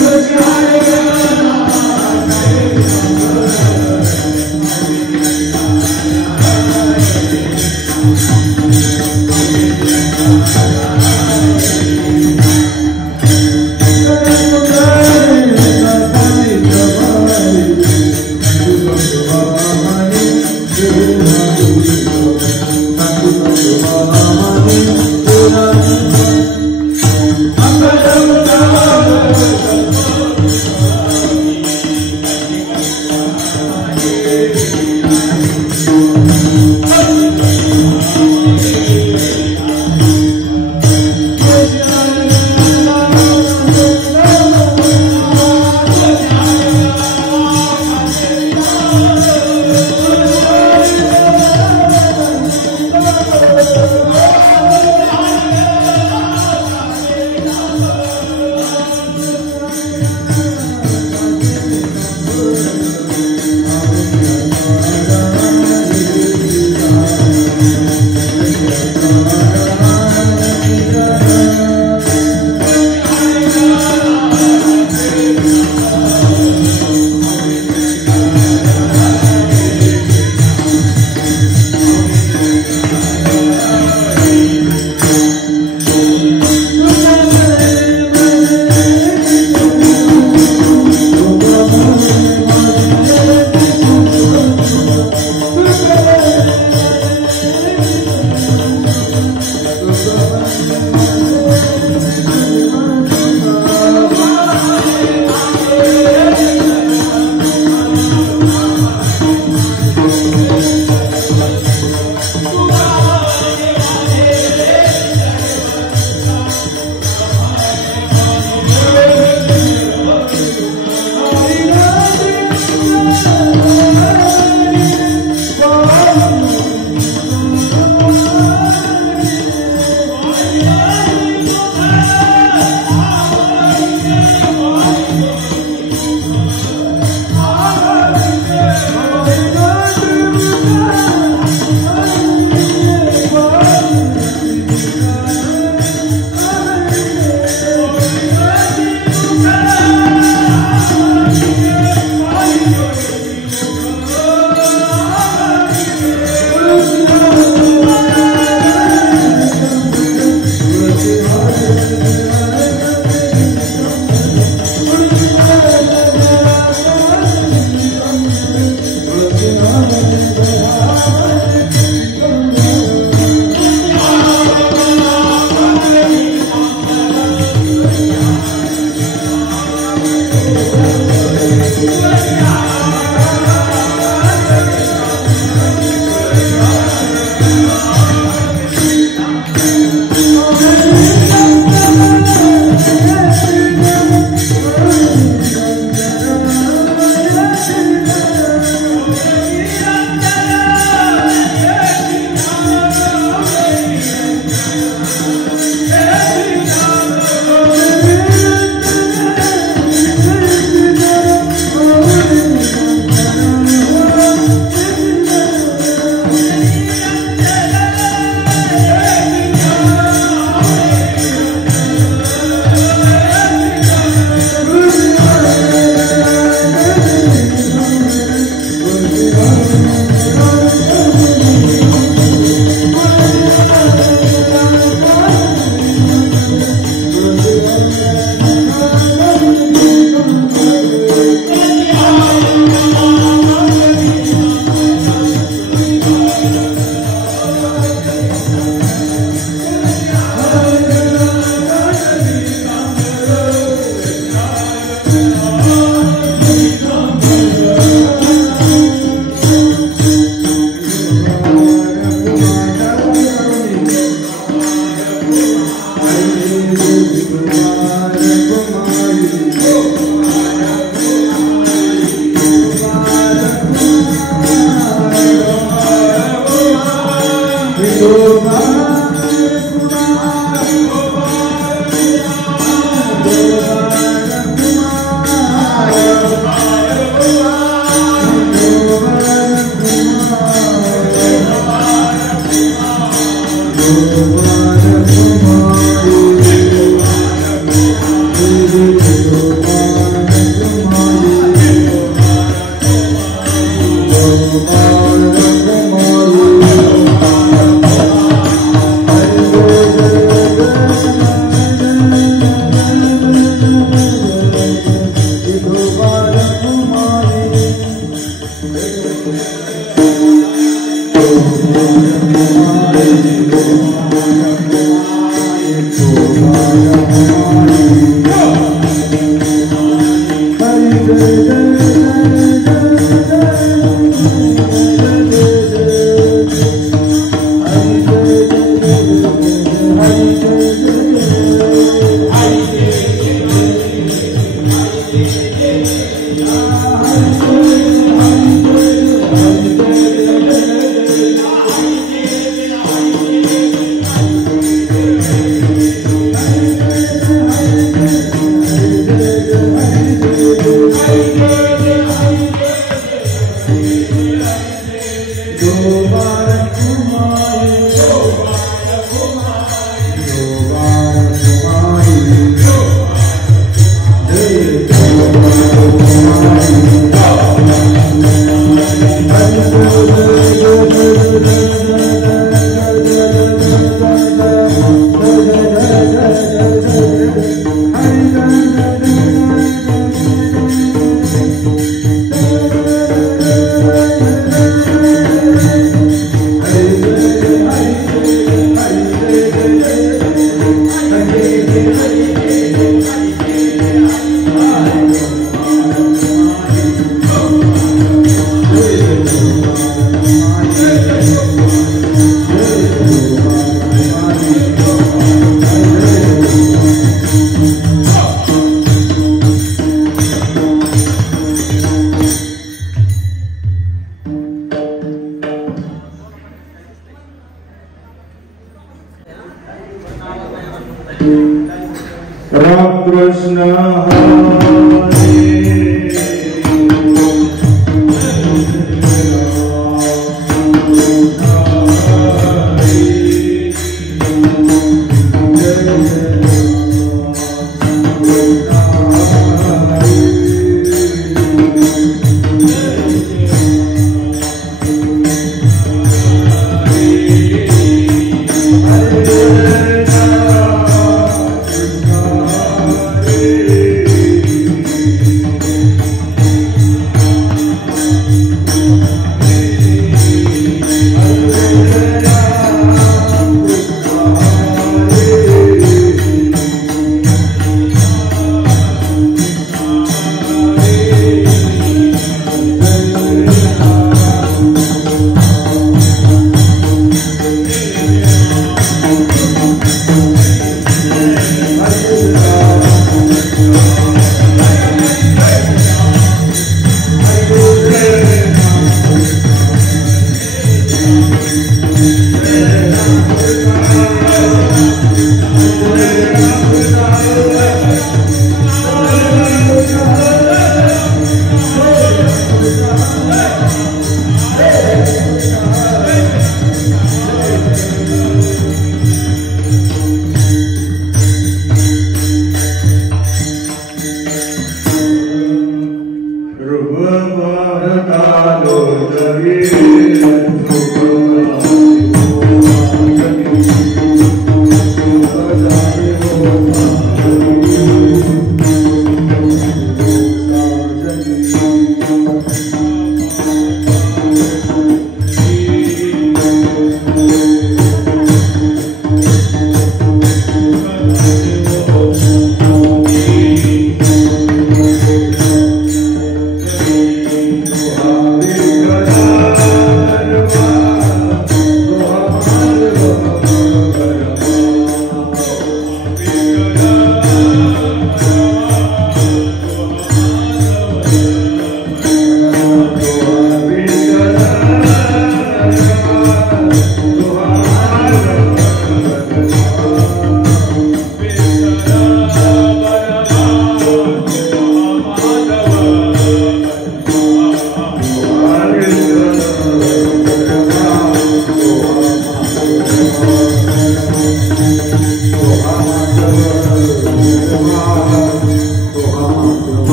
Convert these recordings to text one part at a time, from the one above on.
Good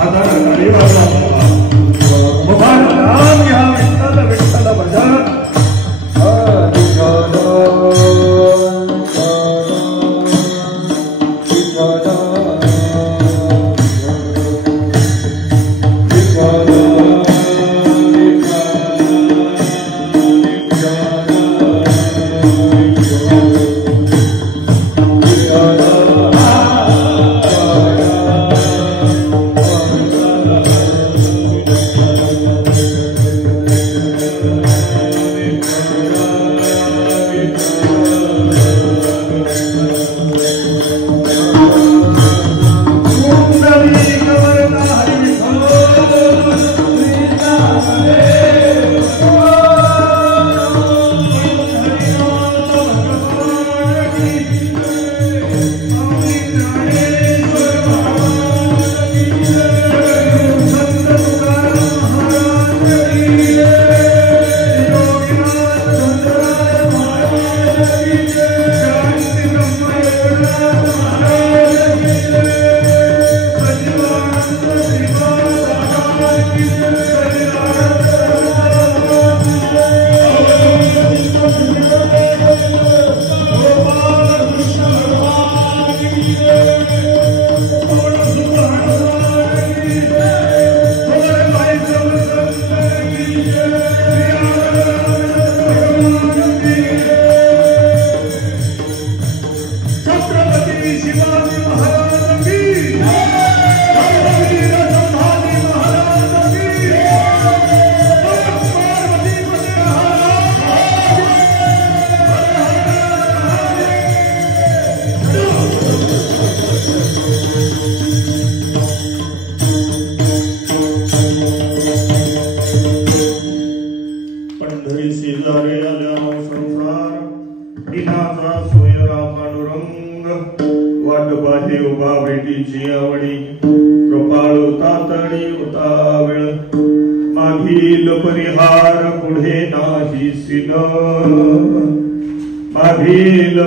आता हरिवाला भगवान नाम घ्या विठ्ठल विठ्ठल भजन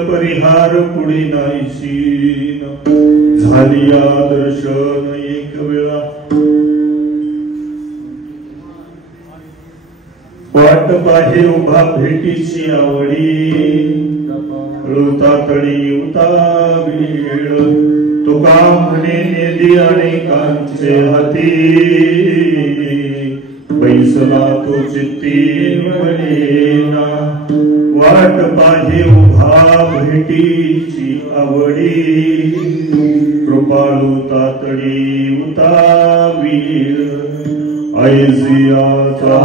परिहार पुढे नाहीशी झाली दर्शन एक वेळा वाट पाहे उभा भेटीची आवडी कळुता तळी उता वेळ तुका म्हणे नेदी अनेकांचे हाती बैसला तो चित्ती वळेना वाट पाहे उभा भेटीची आवडी कृपाळू तातडी उतावीळ ऐसियाचा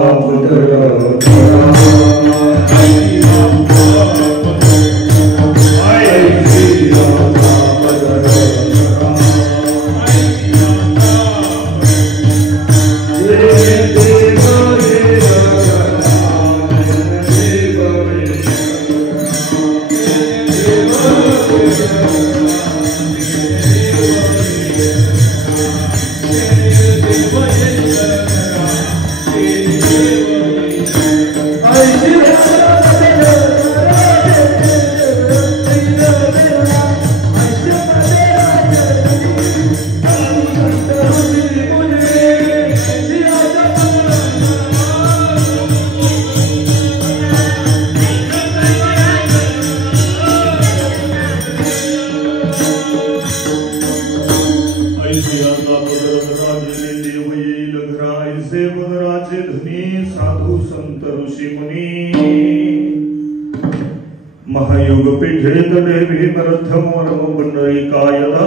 महायोग पीठे तदेवी परद्धमोरम पुंडरीकायदा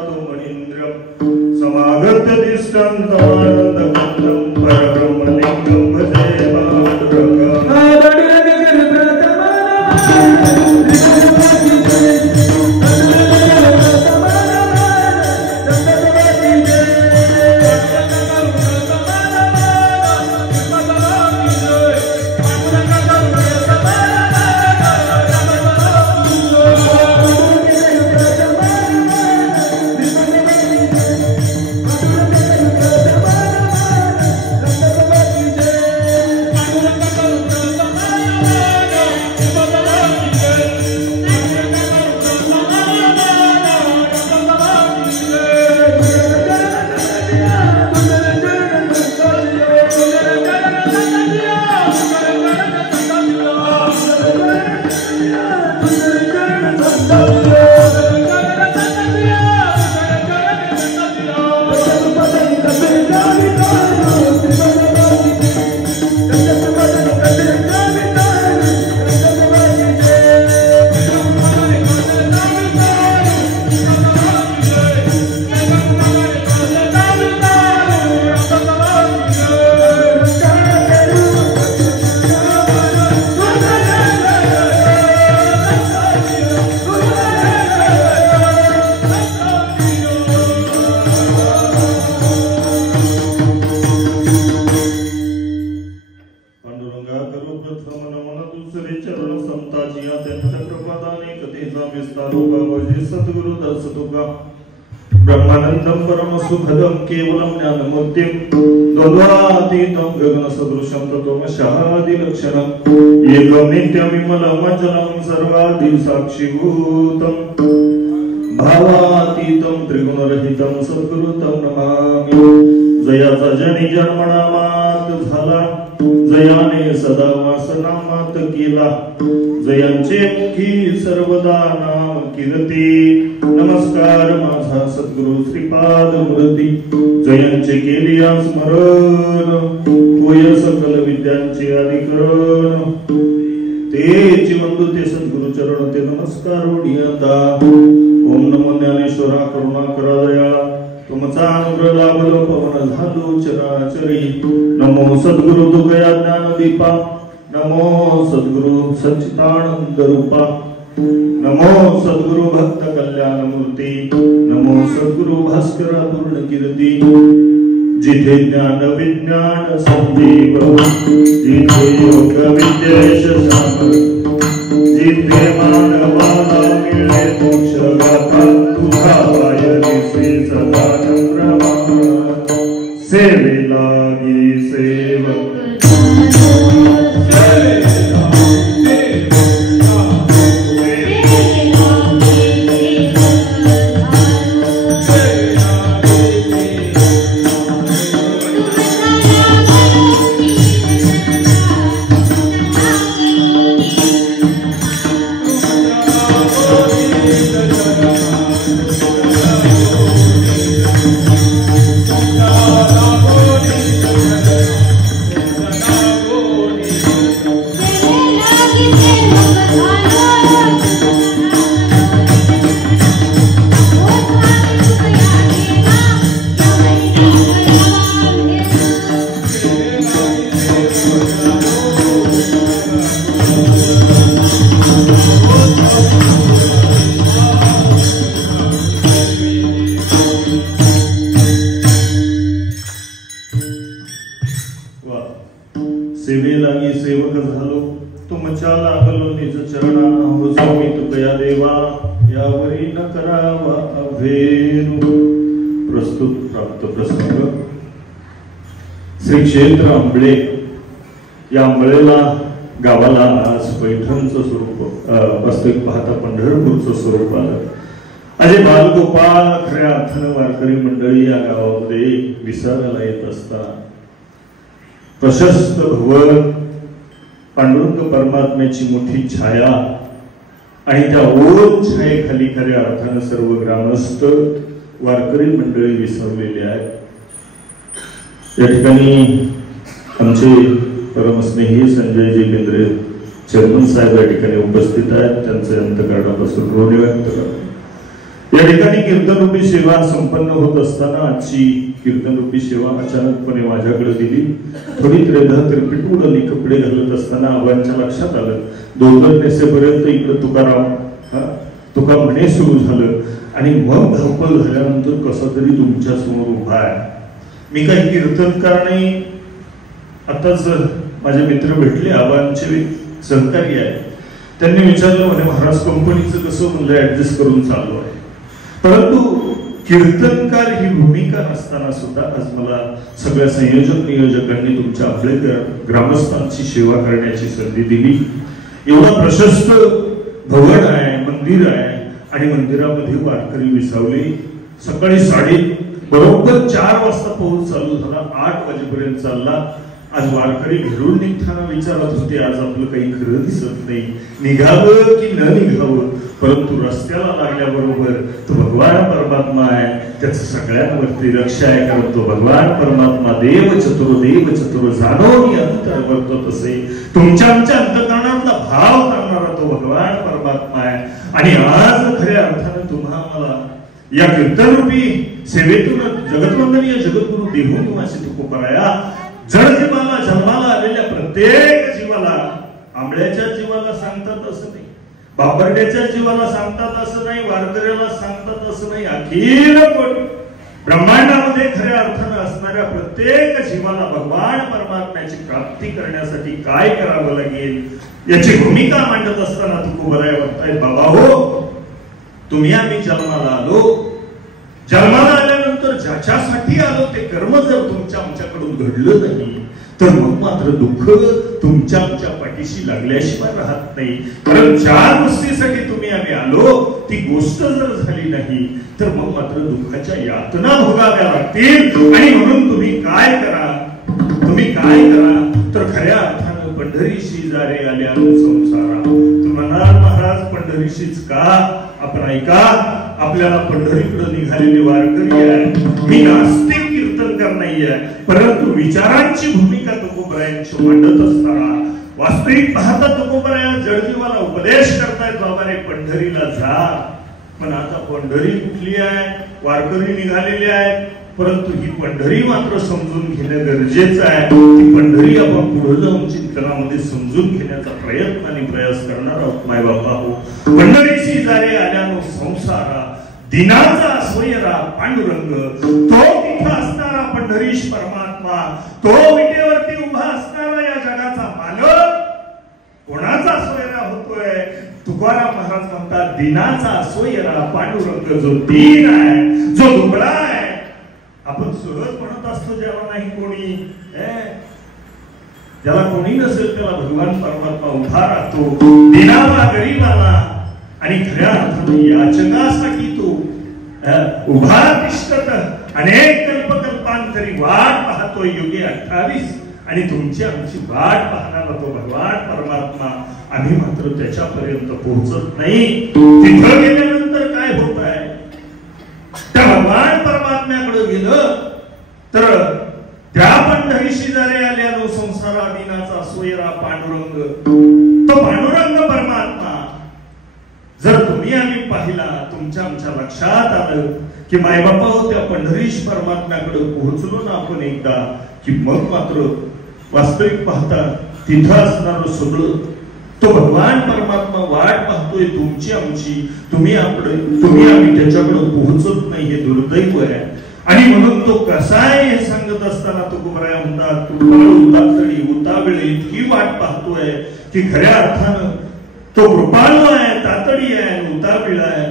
तु मणीन्द्र समागत्य दिष्टान्तानन्दकन्दं परब्रह्मलिङ्गं भजे ब्रह्मानंदं परमसुखदं केवलं ज्ञानमूर्तिं द्वन्द्वातीतं गगनसदृशं तत्त्वमस्यादिलक्षणम् एकं नित्यविमलमचलं सर्वादिसाक्षिभूतं भावातीतं त्रिगुणरहितं सद्गुरुतं नमामि। जयाचा जनी जन्मनामात झाला, जयाने सदा वासनामात केला, जयांचे मुखी सर्वदा नाम कीर्ती। नमस्कार माझा सद्गुरु श्रीपाद मूर्ती, जयांचे केलिया स्मरण, होय सकल विद्यांचे अधिकरण। ते जीवंदु ते सद्गुरु चरण ते नमस्कार ओढियांदा। ओम नमो ज्ञानेश्वरा करुणाकरा दयाळा, तुमचा अनुग्रह लाभलो पवन झालो चराचरी। नमो सद्गुरु तुकया ज्ञानदीपा, नमो सद्गुरु सच्चिदानंद रूपा, नमो सद्गुरु भक्त कल्याण मूर्ती, नमो सद्गुरु भास्कर पूर्ण कीर्ती। जिथे ज्ञान विज्ञान संजीव, जिथे योग विद्येश सागर, जिथे मानवाला मिळे मोक्ष गाथा, तुझा पाय दिसे सदा चंद्रमा। सेवे लागी सेवक, क्षेत्र आंबळे। या आंबळेला गावाला आज पैठणचं स्वरूप, वास्तविक पाहता पंढरपूरचं स्वरूप आलं। अजय बालगोपाळ खऱ्या अर्थानं वारकरी मंडळी या गावामध्ये विसारायला येत असतात। प्रशस्त भवन, पांडुरंग परमात्म्याची मोठी छाया आणि त्या ओढ छायेखाली खऱ्या अर्थानं सर्व ग्रामस्थ वारकरी मंडळी विसावलेली आहेत। या ठिकाणी आमचे परमस्नेही संजयजी केंद्रे चेअरमन साहेब या ठिकाणी उपस्थित आहेत, त्यांचे अंतःकरणापासून ऋण व्यक्त करतो। या ठिकाणी कीर्तनरूपी सेवा संपन्न होत असताना आजची कीर्तनरूपी सेवा अचानकपणे माझ्याकडे दिली। थोडी त्रेधा तिरपीट उडली, कपडे घालत असताना आबांच्या लक्षात आलं, दोघं नेसेपर्यंत इकडे तुका म्हणे सुरू झालं आणि मग धावपळ झाल्यानंतर कसा तरी तुमच्या समोर उभा आहे। मी काही कीर्तनकार नाही, आताच माझे मित्र भेटले, आबांचे सहकारी आहे, त्यांनी विचारलं म्हणे महाराज कंपनीचं कसं म्हणलं ऍडजस्ट करून चाललो आहे। परंतु कीर्तनकार ही भूमिका नसताना सुद्धा आज मला सगळ्या संयोजक नियोजकांनी तुमच्या आपल्या ग्रामस्थांची सेवा करण्याची संधी दिली। एवढा प्रशस्त भवन आहे, मंदिर आहे आणि मंदिरामध्ये वारकरी विसावले। सकाळी बरोबर 4 वाजता पाऊस चालू झाला, 8 वाजेपर्यंत चालला। आज वारकरी घरून निघताना विचारत होते, आज आपलं काही खरं दिसत नाही, निघावं की न निघावं। परंतु रस्त्याला लागल्याबरोबर तो भगवान परमात्मा आहे, त्याचं सगळ्यांवरती लक्ष आहे, कारण तो भगवान परमात्मा देव चतुर जाणून अंतर करतो। तसे तुमच्या आमच्या अंतःकरणातला भाव करणारा तो भगवान परमात्मा आहे। आणि आज खऱ्या अर्थानं तुम्हा मला या कीर्तनरूपी सेवेतून जगतवंदनीय जगद्गुरु देवनिवासी तुकोबराया जड जीवाला जन्माला आलेल्या प्रत्येक जीवाला, आंबळ्याच्या जीवाला सांगतात असं नाही, बाबर्ड्याच्या जीवाला सांगतात असं नाही, वारकऱ्याला सांगतात असं नाही, अखिल ब्रह्मांडामध्ये खऱ्या अर्थानं असणाऱ्या प्रत्येक जीवाला भगवान परमात्म्याची प्राप्ती करण्यासाठी काय करावं लागेल याची भूमिका मांडत असताना तुकोबराया म्हणतायत, बाबा हो तुम्ही आम्ही जन्माला आलो, जन्माला आल्यानंतर ज्याच्यासाठी आलो ते कर्म जर तुमच्या आमच्याकडून घडलं नाही तर मग मात्र दुःख तुमच्या आमच्या पाठीशी लागल्याशिवाय राहत नाही. कारण ज्या गोष्टीसाठी तुम्ही आम्ही आलो ती गोष्ट जर झाली नाही तर मग मात्र दुःखाच्या यातना भोगाव्या लागतील. आणि म्हणून तुम्ही काय करा तर खऱ्या अर्थानं पंढरीशी जारे आल्या संसारा. म्हणाल महाराज पंढरीशीच का? आपण ऐका, आपल्याला पंढरीकडे निघालेले वारकरी आहे. मी नास्तिक कीर्तनकर नाही आहे, परंतु विचारांची भूमिका तुकोबरायांची मांडत असताना वास्तविक पाहता तुकोबराया जडजीवाला उपदेश करतायत, बाबा रे पंढरीला जा. पण आता पंढरी कुठली आहे? वारकरी निघालेली आहे, परंतु ही पंढरी मात्र समजून घेणं गरजेचं आहे. ती पंढरी आपण पुढे जाऊन चिंतनामध्ये समजून घेण्याचा प्रयत्न आणि प्रयास करणार आहोत. माय बाबा हो, पंढरीशी जारे आल्यानो संसारा, दिनाचा सोयरा पांडुरंग, तो तिथं असणारा पंढरीश परमात्मा, तो विटेवरती उभा असणारा या जगाचा मालक कोणाचा सोयरा होतोय? तुकाराम महाराज म्हणतात दिनाचा सोयरा पांडुरंग, जो दीन आहे, जो दुबळा आहे. आपण सहज म्हणत असतो ज्याला नाही कोणी, ज्याला कोणी नसेल त्याला भगवान परमात्मा उभा राहतो, दिनाला गरीबाला. आणि खऱ्या अर्थाने याचकासाठी तो उभा तिष्ठत अनेक कल्पकल्पांतरी वाट पाहतोय. युगे 28 आणि तुमची आमची वाट पाहणारा तो भगवान परमात्मा. आम्ही मात्र त्याच्यापर्यंत पोहोचत नाही. तिथं गेल्यानंतर काय होत आहे? त्या भगवान परमात्म्याकडे गेलं तर त्या पंढरीशी जारे आल्यानो संसारा, दिनाचा सोयरा पांडुरंग, तो पांडुरंग परमात्मा जर तुम्ही आम्ही पाहिला, तुमच्या आमच्या लक्षात आलं की मायबापा हो त्या पंढरीश परमात्म्याकडे पोहोचलो ना आपण एकदा, की मग मात्र वास्तविक पाहता तिथं असणारं सगळं तो भगवान परमात्मा वाट पाहतोय तुमची आमची. तुम्ही आम्ही त्याच्याकडे पोहोचत नाही, हे दुर्दैव आहे. आणि म्हणून तो कसा आहे हे सांगत असताना तुकोबराया म्हणतात, उतातडी उतावेळे इतकी वाट पाहतोय की खऱ्या अर्थानं तो कृपाळू आहे, तातडी आहे, उतावीळ आहे.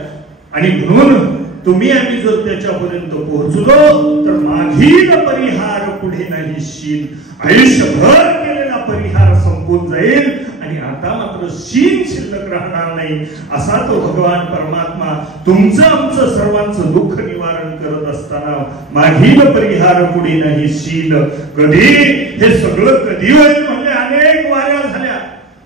आणि म्हणून तुम्ही आम्ही जर त्याच्यापर्यंत पोहोचलो तर मागील परिहार पुढे नाही शीन. आयुष्यभर केलेला परिहार संपून जाईल आणि आता मात्र शीन शिल्लक राहणार नाही. असा तो भगवान परमात्मा तुमचं आमचं सर्वांचं दुःख निवारण करत असताना मागील परिहार पुढे नाही शीन. कधी हे सगळं कधी होईल? म्हणजे अनेक वाऱ्या झाल्या,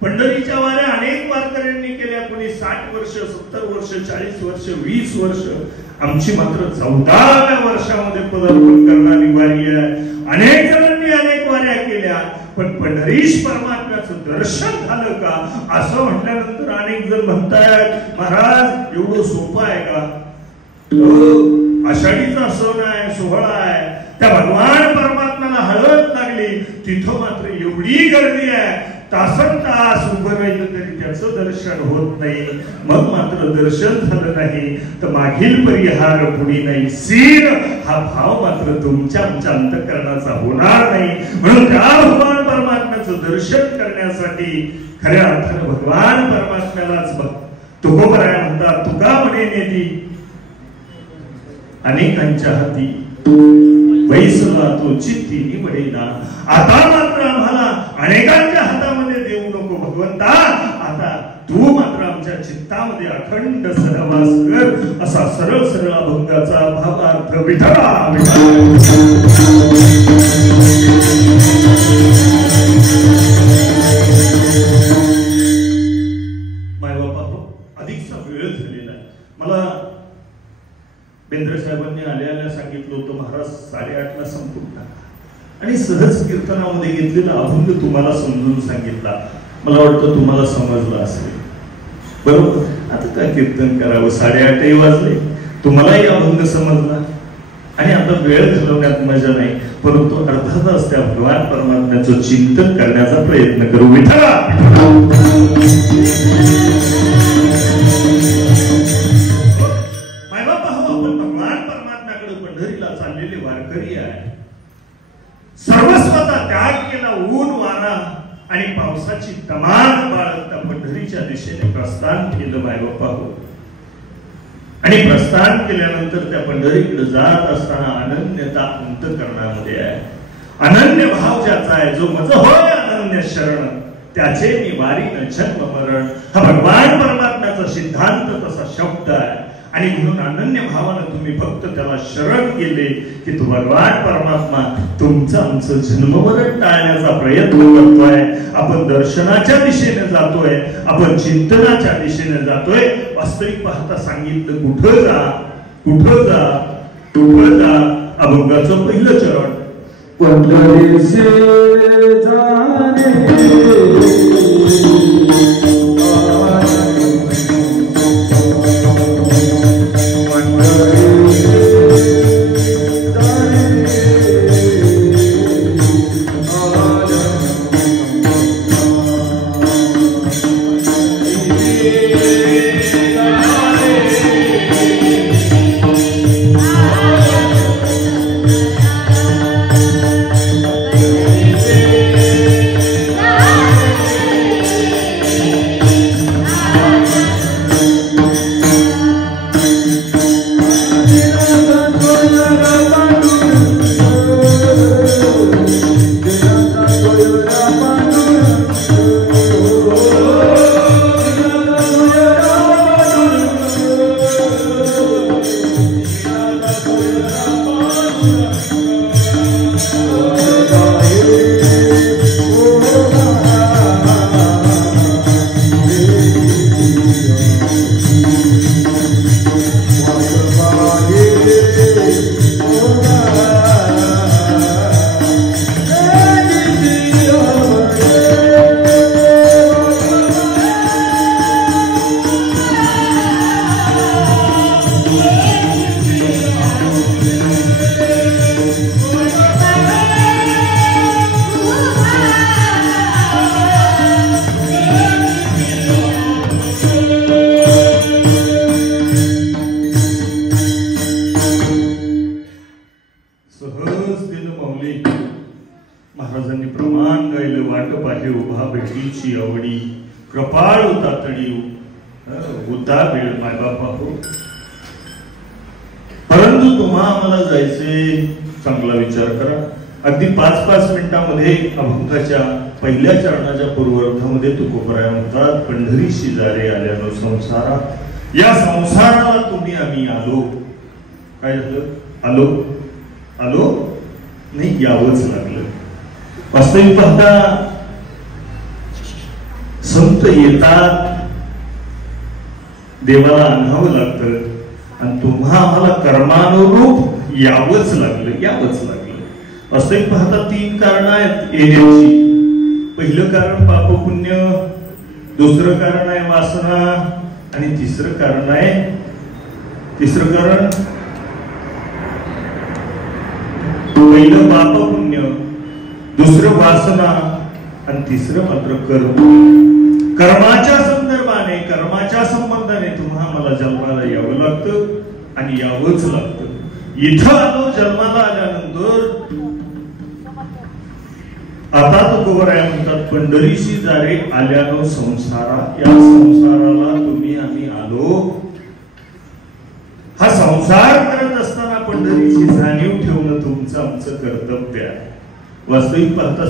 पंढरीच्या वाऱ्या अनेक वारकऱ्यांनी केल्या. कोणी 60 वर्ष, 70 वर्ष, 40 वर्ष, 20 वर्ष. आमची मात्र 14व्या वर्षामध्ये पदार्पण करणारी वारी आहे. अनेक जणांनी अनेक वाऱ्या केल्या, पण पंढरीश परमात्म्याचं दर्शन झालं का असं म्हटल्यानंतर अनेक जण म्हणतायत महाराज एवढं सोपं आहे का? आषाढीचा सण आहे, सोहळा आहे, त्या भगवान परमात्म्याला हळद लागली, तिथं मात्र एवढी गर्दी आहे, तासन तास उभं राहिलं तरी त्याचं दर्शन होत नाही. मग मात्र दर्शन झालं नाही तर मागील परिहार पुढे नाही सीन हा भाव मात्र तुमच्या आमच्या अंतःकरणाचा होणार नाही. म्हणून त्या भगवान परमात्म्याचं दर्शन करण्यासाठी खऱ्या अर्थानं भगवान परमात्म्यालाच तुकोबराया म्हणतात, तुका म्हणे नेती अनेकांच्या हाती, वैसला तो चित्ती निवडेना. आता मात्र आम्हाला अनेकांच्या हातामध्ये देऊ नको भगवंता, आता तू मात्र आमच्या चित्तामध्ये अखंड सहवास कर. असा सरळ सरळ अभंगाचा भावार्थ विठला. मायबापा अधिकचा वेळ झालेला आहे. मला बेंद्रे साहेबांनी आल्या सांगितलं होतं महाराज 8:30ला संपून टाका आणि सहज कीर्तनामध्ये घेतलेला अभंग तुम्हाला समजून सांगितला. मला वाटतं तुम्हाला समजलं असेल, बरोबर? आता काय कीर्तन करावं, 8:30 वाजले, तुम्हालाही अभंग समजला आणि आता वेळ घालवण्यात मजा नाही, परंतु अर्धा तास त्या भगवान परमात्म्याचं चिंतन करण्याचा प्रयत्न करू. विठ्ठला सर्वस्वाचा त्याग केला, ऊन वारा आणि पावसाची तमाम बाळगता पंढरीच्या दिशेने प्रस्थान केलं मायबापा हो. आणि प्रस्थान केल्यानंतर त्या पंढरीकडे जात असताना अनन्य अंतःकरणामध्ये आहे. अनन्य भाव ज्याचा आहे, जो मज होय अनन्य शरण, त्याचे मी वारीन जन्म मरण. हा भगवान परमात्म्याचा सिद्धांत तसा शब्द आहे. आणि म्हणून अनन्य भावानं तुम्ही फक्त त्याला शरण गेले की तो भगवान परमात्मा तुमचं आमचं जन्ममरण टाळण्याचा प्रयत्न करतोय. आपण दर्शनाच्या दिशेने जातोय, आपण चिंतनाच्या दिशेने जातोय. वास्तविक पाहता सांगितलं कुठं जा, कुठं जा, कुठं जा. अभंगाचं पहिलं चरण, पंढरीचे जाणे परंतु तुम्हा आम्हाला जायचे, चांगला विचार करा. अगदी 5-5 मिनिटांमध्ये अभंगाच्या पहिल्या चरणाच्या पूर्वार्धामध्ये तुकोबराय म्हणतात, पंढरीशी जारे आल्यानो संसारा, या संसाराला तुम्ही आम्ही आलो. काय झालं? आलो आलो नाही, यावंच लागलं. वास्तविक पाहता संत येतात, देवाला आणावं लागतं, आणि तुम्हा आम्हाला कर्मानुरूप यावंच लागलं, यावंच लागलं. वास्तविक पाहता 3 कारण आहेत येण्याची. पहिलं कारण पाप पुण्य, दुसरं कारण आहे वासना, आणि तिसरं कारण पहिलं पाप पुण्य, दुसरं वासना, आणि तिसरं मात्र कर्म. कर्माच्या संदर्भाने, कर्माच्या संबंधाने तुम्हा आम्हाला जन्माला यावं लागतं आणि यावंच लागतं. इथं आलो, जन्माला आल्यानंतर आता तुकोबराय म्हणतात, पंढरीशी जारे आल्यानो संसारा, या संसाराला तुम्ही आम्ही आलो. हा संसार करत असताना पंढरीची जाणीव ठेवणं तुमचं आमचं कर्तव्य आहे. वास्तविक पाहता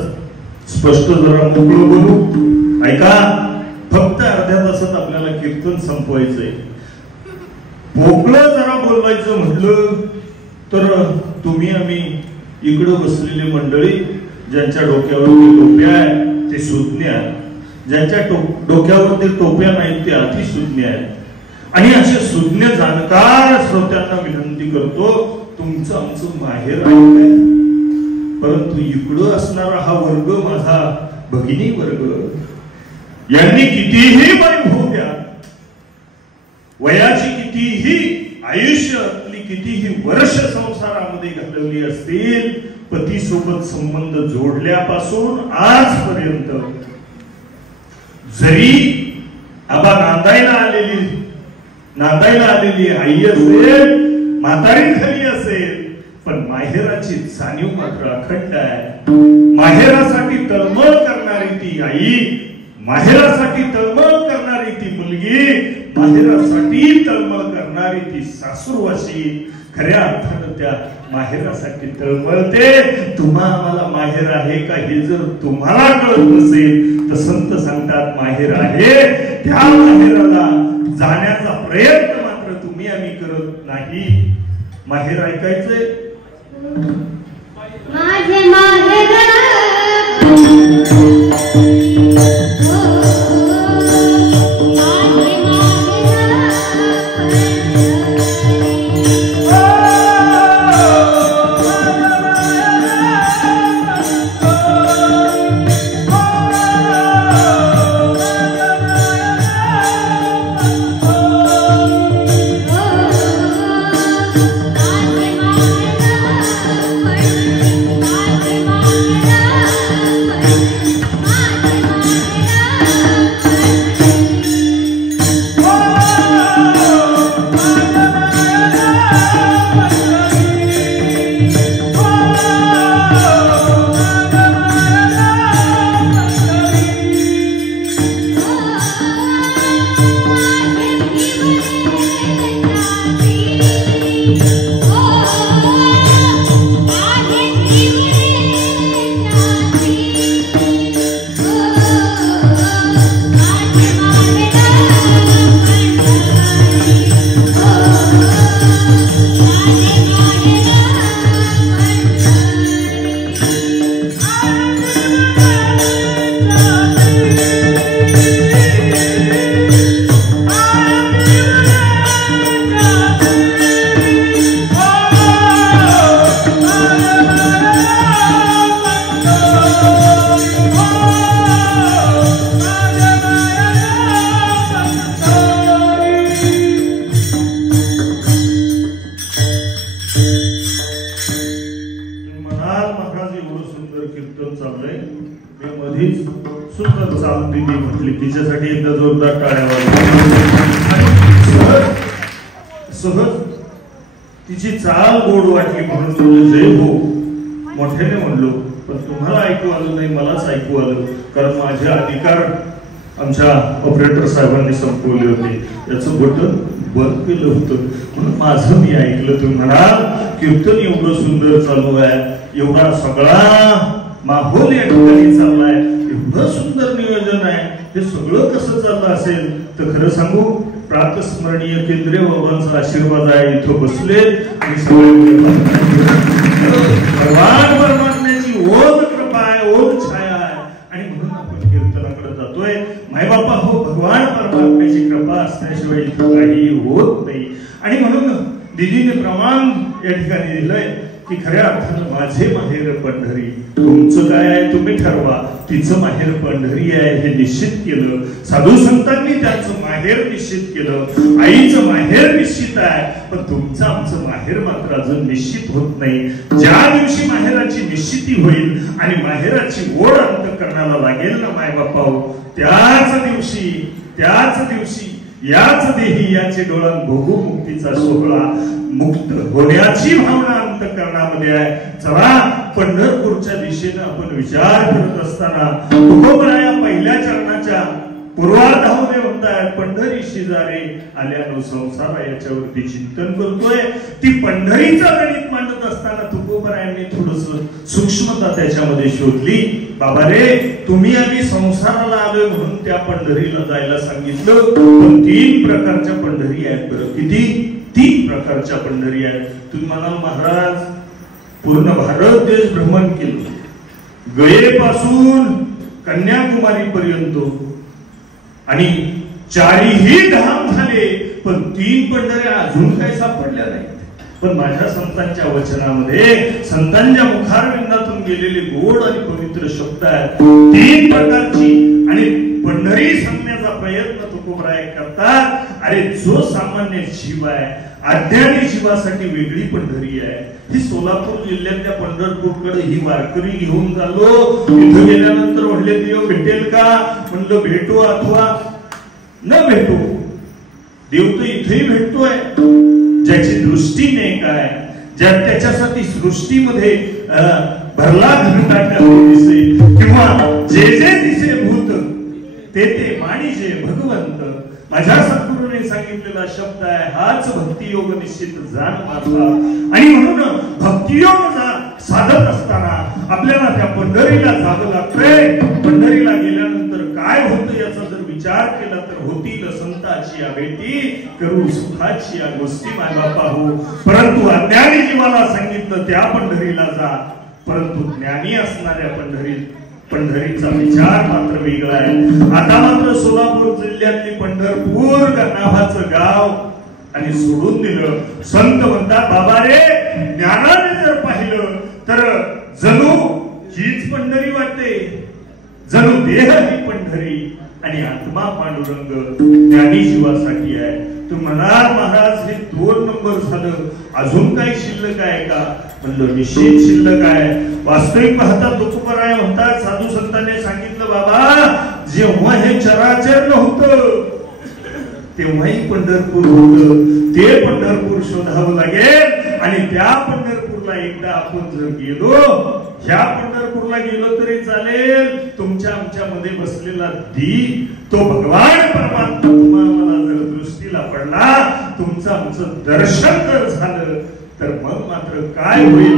स्पष्ट जरा मोकळं बोलू, ऐका. फक्त अर्ध्या तासात आपल्याला कीर्तन संपवायचंय. मोकळं जरा बोलवायचं म्हटलं तर तुम्ही आम्ही इकडं बसलेली मंडळी, ज्यांच्या डोक्यावरती टोप्या आहेत ते सुज्ञ आहेत, ज्यांच्या डोक्यावरती टोप्या नाहीत ते अतिशुज्ञ आहेत. आणि असे सुज्ञ जाणकार श्रोत्यांना विनंती करतो, तुमचं आमचं माहेर आहे, परंतु इकडं असणारा हा वर्ग, माझा भगिनी वर्ग, यांनी कितीही वैभव द्या, वयाची कितीही आयुष्यातली कितीही वर्ष संसारामध्ये घालवली असतील, पतीसोबत संबंध जोडल्यापासून आजपर्यंत, जरी आबा नांदायला आलेली आई असेल, म्हातारी घरी असेल, पण माहेराची जाणीव मात्र अखंड आहे. माहेरासाठी तळमळ करणारी ती आई, माहेरासाठी तळमळ करणारी ती मुलगी, माहेरासाठी तळमळ करणारी ती सासूरवाशी, खऱ्या अर्थानं त्या माहेरासाठी तळमळते. आम्हाला माहेर आहे का हे जर तुम्हाला कळत नसेल तर संत सांगतात माहेर आहे. त्या माहेराला जाण्याचा प्रयत्न मात्र तुम्ही आम्ही करत नाही. माहेर ऐकायचंय. माझे माहेर तिच्यासाठी एकदा जोरदार टाळ्या सहज तिची चाल गोड वाटली म्हणून जय हो मोठ्याने म्हणलो. पण तुम्हाला ऐकू आलं नाही, मलाच ऐकू आलं. कारण माझे अधिकार आमच्या ऑपरेटर साहेबांनी संपवले होते. याचं बटन बंद केलं होतं म्हणून माझं मी ऐकलं. तुम्ही म्हणाल कीर्तन एवढं सुंदर चालू आहे, एवढा सगळा माहोल या ठिकाणी चाललाय, एवढं सुंदर नियोजन आहे, हे सगळं कसं चाललं असेल तर खरं सांगू प्रातस्मरणीय केंद्रीय बाबांचा आशीर्वाद आहे. इथं बसले आणि सगळे भगवान परमात्म्याची ओम कृपा आहे, ओम छाया आहे. आणि म्हणून आपण कीर्तनाकडे जातोय. मायबापा हो, भगवान परमात्म्याची कृपा असल्याशिवाय इथं काही होत नाही. आणि म्हणून दिदीने प्रमाण या ठिकाणी दिलंय की खऱ्या अर्थानं माझे माहेर पंढरी. तुमचं काय आहे तुम्ही ठरवा. तिचं माहेर पंढरी आहे हे निश्चित केलं. साधू संतांनी त्यांचं माहेर निश्चित केलं. आईचं माहेर निश्चित आहे. पण तुमचं आमचं माहेर मात्र अजून निश्चित होत नाही. ज्या दिवशी माहेराची निश्चिती होईल आणि माहेराची ओढ अंतःकरणाला लागेल ना मायबापाओ, त्याच दिवशी याच देही याचे डोळ्यात भोगू मुक्तीचा सोहळा. मुक्त होण्याची भावना अंतःकरणामध्ये आहे. चला पंढरपूरच्या दिशेने आपण विचार करत असताना तुकोबराया पहिल्या चरणाच्या पूर्वार्धामध्ये म्हणतायत पंढरी शेजारी आल्यानो संसार याच्यावरती चिंतन करतोय. ती पंढरीचं गणित मांडत असताना तुकोबरायांनी थोडस सूक्ष्मता त्याच्यामध्ये शोधली. बाबा रे, तुम्ही आम्ही संसाराला आलोय म्हणून त्या पंढरीला जायला सांगितलं. पण 3 प्रकारच्या पंढरी आहेत. बरं किती? 3 प्रकारच्या पंढरी आहेत. तुम्ही म्हणाल महाराज पूर्ण भारत देश भ्रमण केलं, गयेपासून कन्याकुमारी पर्यंत आणि 4ही धाम झाले, पण 3 पंढऱ्या अजून काही सापडल्या नाहीत. पण माझ्या संतांच्या वचनामध्ये संतांच्या मुखारविंदातून गेलेले गोड आणि पवित्र शब्द आहेत. 3 प्रकारची आणि पंढरी सांगण्याचा प्रयत्न तुकोबराय करतात. अरे जो सामान्य जीव आहे, अज्ञानी जीवासाठी वेगळी पंढरी आहे. ही सोलापूर जिल्ह्यातल्या पंढरपूरकडे ही वारकरी घेऊन झालो. इथं गेल्यानंतर म्हणले देव भेटेल का? म्हणलं भेटू अथवा न भेटू, देव तर इथेही भेटतोय. ज्याची दृष्टी नेक आहे, त्याच्यासाठी सृष्टीमध्ये भरला घरटाटलेले दिसे किंवा जे जे दिसे भूत ते ते माणिजे भगवंत. माझ्या सद्गुरू गुरुने सांगितलेला शब्द आहे, हाच भक्तियोग निश्चित जाण मारला. आणि म्हणून भक्तियोग साधत असताना आपल्याला त्या पंढरीला जावं लागतंय. पंढरीला गेल्यानंतर काय होतं याचा जर विचार केला तर होतील संताची या भेटी, करू सुखाची या गोष्टी मागा पाहू. परंतु अज्ञानी जीवाला सांगितलं त्या पंढरीला जा, परंतु ज्ञानी असणाऱ्या पंढरीचा विचार मात्र वेगळा आहे. आता मात्र सोलापूर जिल्ह्यातली पंढरपूर नावाचं गाव आणि सोडून दिलं. संत म्हणतात बाबा रे, ज्ञानाने जर पाहिलं तर जणू हीच पंढरी वाटते, जणू देह ही पंढरी आणि आत्मा पांडुरंग ज्ञानी जीवासाठी आहे. तू म्हणाल महाराज हे 2 नंबर झालं, अजून काही शिल्लक आहे का? म्हणलं निश्चित शिल्लक आहे. वास्तविक पाहता तुकोबराय म्हणतात, साधू संतांनी सांगितलं बाबा जेव्हा हे चराचर नव्हतं तेव्हाही पंढरपूर होतं. ते पंढरपूर शोधावं लागेल आणि त्या पंढरपूरला एकदा आपण जर गेलो, ह्या पंढरपूरला गेलो तरी चालेल. तुमच्या आमच्या मध्ये बसलेला तो भगवान परमात्मा तुम्हाला जर दृष्टीला पडला, तुमचं आमचं दर्शन जर झालं तर मग मात्र काय होईल?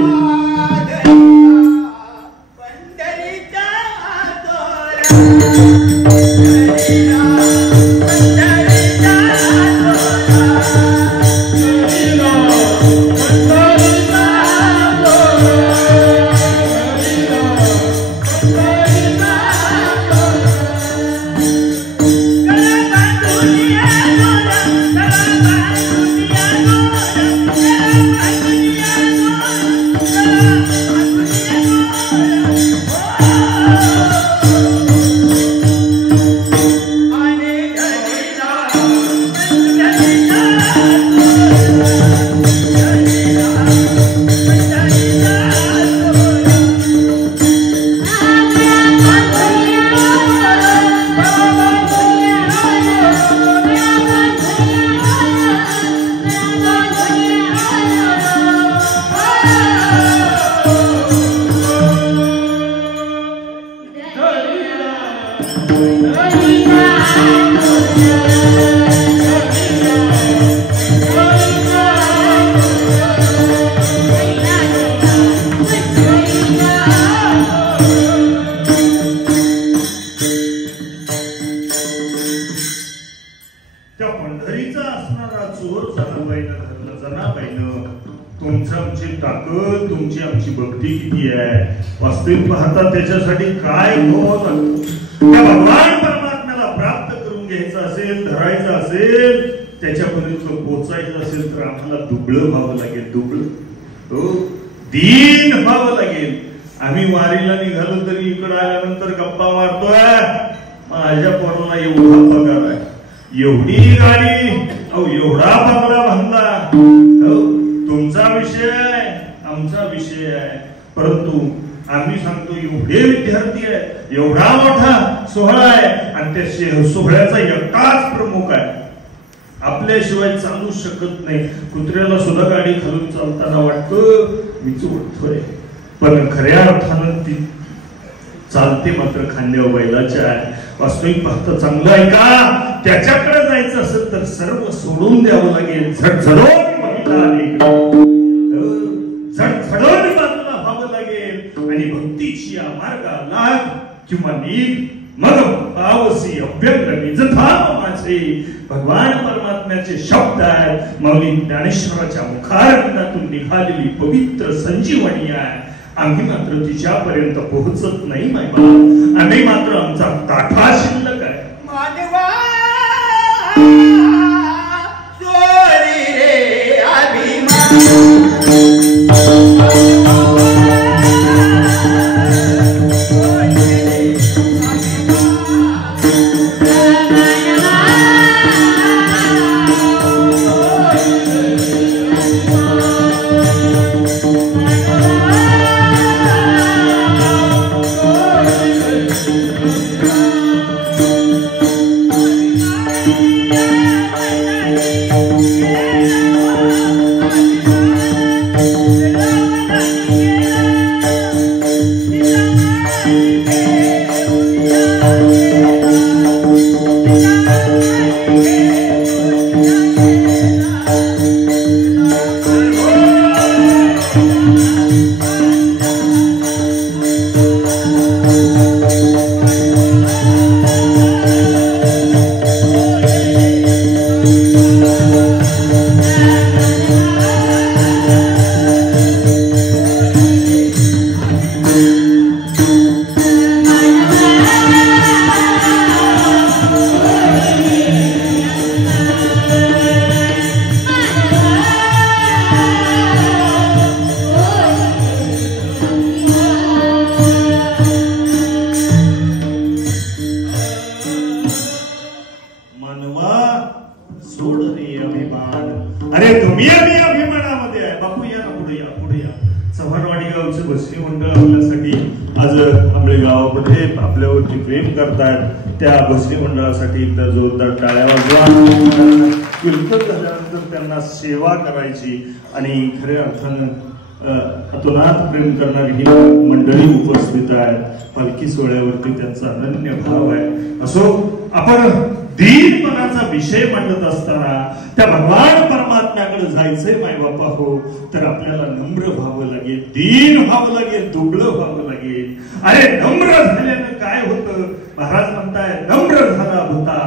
वास्तविक पाहता त्याच्यासाठी काय व्हावं लागतं? त्या भगवान परमात्म्याला प्राप्त करून घ्यायचं असेल, धरायचं असेल, त्याच्यापर्यंत पोचायचं असेल तर आम्हाला दुबळं व्हावं लागेल. दुबळं दीन व्हावं लागेल. आम्ही वारीला निघालो तरी इकडे आल्यानंतर गप्पा मारतोय, माझ्या पोराला एवढा पगार आहे, एवढी गाडी, एवढा बंगला बांधला. तुमचा विषय आहे, आमचा विषय आहे. परंतु आम्ही सांगतो एवढे विद्यार्थी आहेत, एवढा मोठा सोहळा आहे आणि त्या सोहळ्याचा एकटाच प्रमुख आहे, आपल्याशिवाय चालू शकत नाही. कुत्र्याला सुद्धा गाडी खालून चालताना वाटतं मीच उठतोय, पण खऱ्या अर्थानं ती चालते मात्र खांद्यावर बैलाच्या आहे. वास्तविक पाहता चांगलं आहे का? त्याच्याकडे जायचं असेल तर सर्व सोडून द्यावं लागेल. झडझडून झडझडून बाजूला व्हावं लागेल आणि भक्तीची या मार्गाला किंवा नीट मग पावसी अभ्यंग निजधाम माझे भगवान परमात्म्याचे शब्द आहेत. माऊली ज्ञानेश्वराच्या मुखारविंदातून निघालेली पवित्र संजीवनी आहे. आम्ही मात्र तिच्यापर्यंत पोहोचत नाही मायबा. आम्ही मात्र आमचा ताठा शिल्लक आहे. Yeah. मिळवण्यासाठी आज आंबळे गावामध्ये आपल्यावरती प्रेम करतायत त्या भजनी मंडळासाठी एकदा जोरदार टाळ्या वाजवा. कीर्तन झाल्यानंतर त्यांना सेवा करायची आणि खऱ्या अर्थानं अतोनात प्रेम करणारी ही मंडळी उपस्थित आहेत. पालखी सोहळ्यावरती त्यांचा अनन्य भाव आहे. असो, आपण दीनपणाचा विषय मांडत असताना त्या भगवान परमात्म्याकडे जायचंय माय बापा हो, तर आपल्याला नम्र व्हावं लागेल, दीन व्हावं लागेल, दुबळं व्हावं लागेल. अरे नम्र झाल्यानं काय होतं? महाराज म्हणताय नम्र झाला होता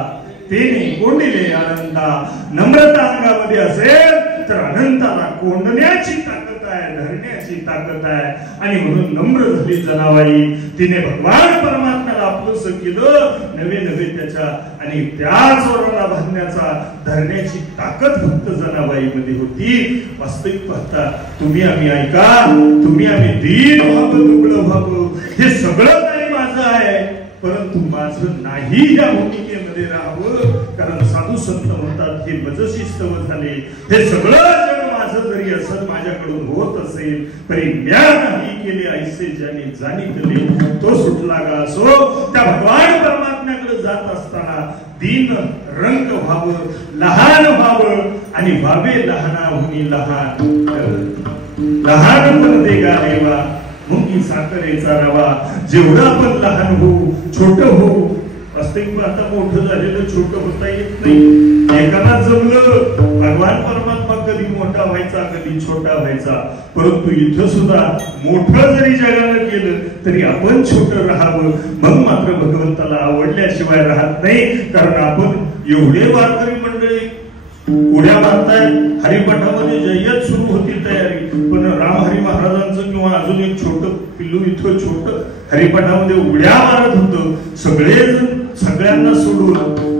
तेने कोंडिले आनंदा. नम्रता अंगामध्ये असेल तर अनंताला कोंडण्याची ताकद आहे, धरण्याची ताकद आहे. आणि म्हणून नम्र झाली जनाबाई. तिने भगवान परमात्म्याला आपलंसं केलं, नवे नवे त्याच्या आणि त्याच वराला बांधण्याचा धरण्याची ताकद फक्त जनाबाईमध्ये होती. वास्तविक पाहता तुम्ही आम्ही ऐका, तुम्ही आम्ही दीन व्हावं, दुबळं व्हावं, हे सगळं काही माझं आहे, परंतु माझं नाही या भूमिकेमध्ये राहावं. कारण साधू संत म्हणतात हे मजशी स्तव झाले, हे सगळं जग माझं जरी असं माझ्याकडून होत असेल तरी म्या नाही केले ऐसे ज्याने जाणितले तो सुटला का. असो, त्या भगवान परमात्म्याकडे जात असताना दीन रंग व्हावं, लहान व्हावं आणि व्हावे लहानाहुनी लहान. लहानपण दे गा देवा मुंगी साखरेचा रवा. जेवढं आपण लहान होऊ, छोट होऊ, वास्तविक आता मोठं झालेलं छोट होता येत नाही. एकाला जमलं भगवान परमात्मा कधी मोठा व्हायचा कधी छोटा व्हायचा, परंतु इथं सुद्धा मोठं जरी जगानं केलं तरी आपण छोट राहावं. मग मात्र भगवंताला आवडल्याशिवाय राहत नाही. कारण आपण एवढे वारकरी मंडळी उड्या मारताय. हरिपाठामध्ये जय्यत सुरू होती तयारी, पण रामहरी महाराजांचं किंवा अजून एक छोट पिल्लू इथं छोट हरिपाठामध्ये उड्या मारत होतं. सगळेजण सगळ्यांना सोडून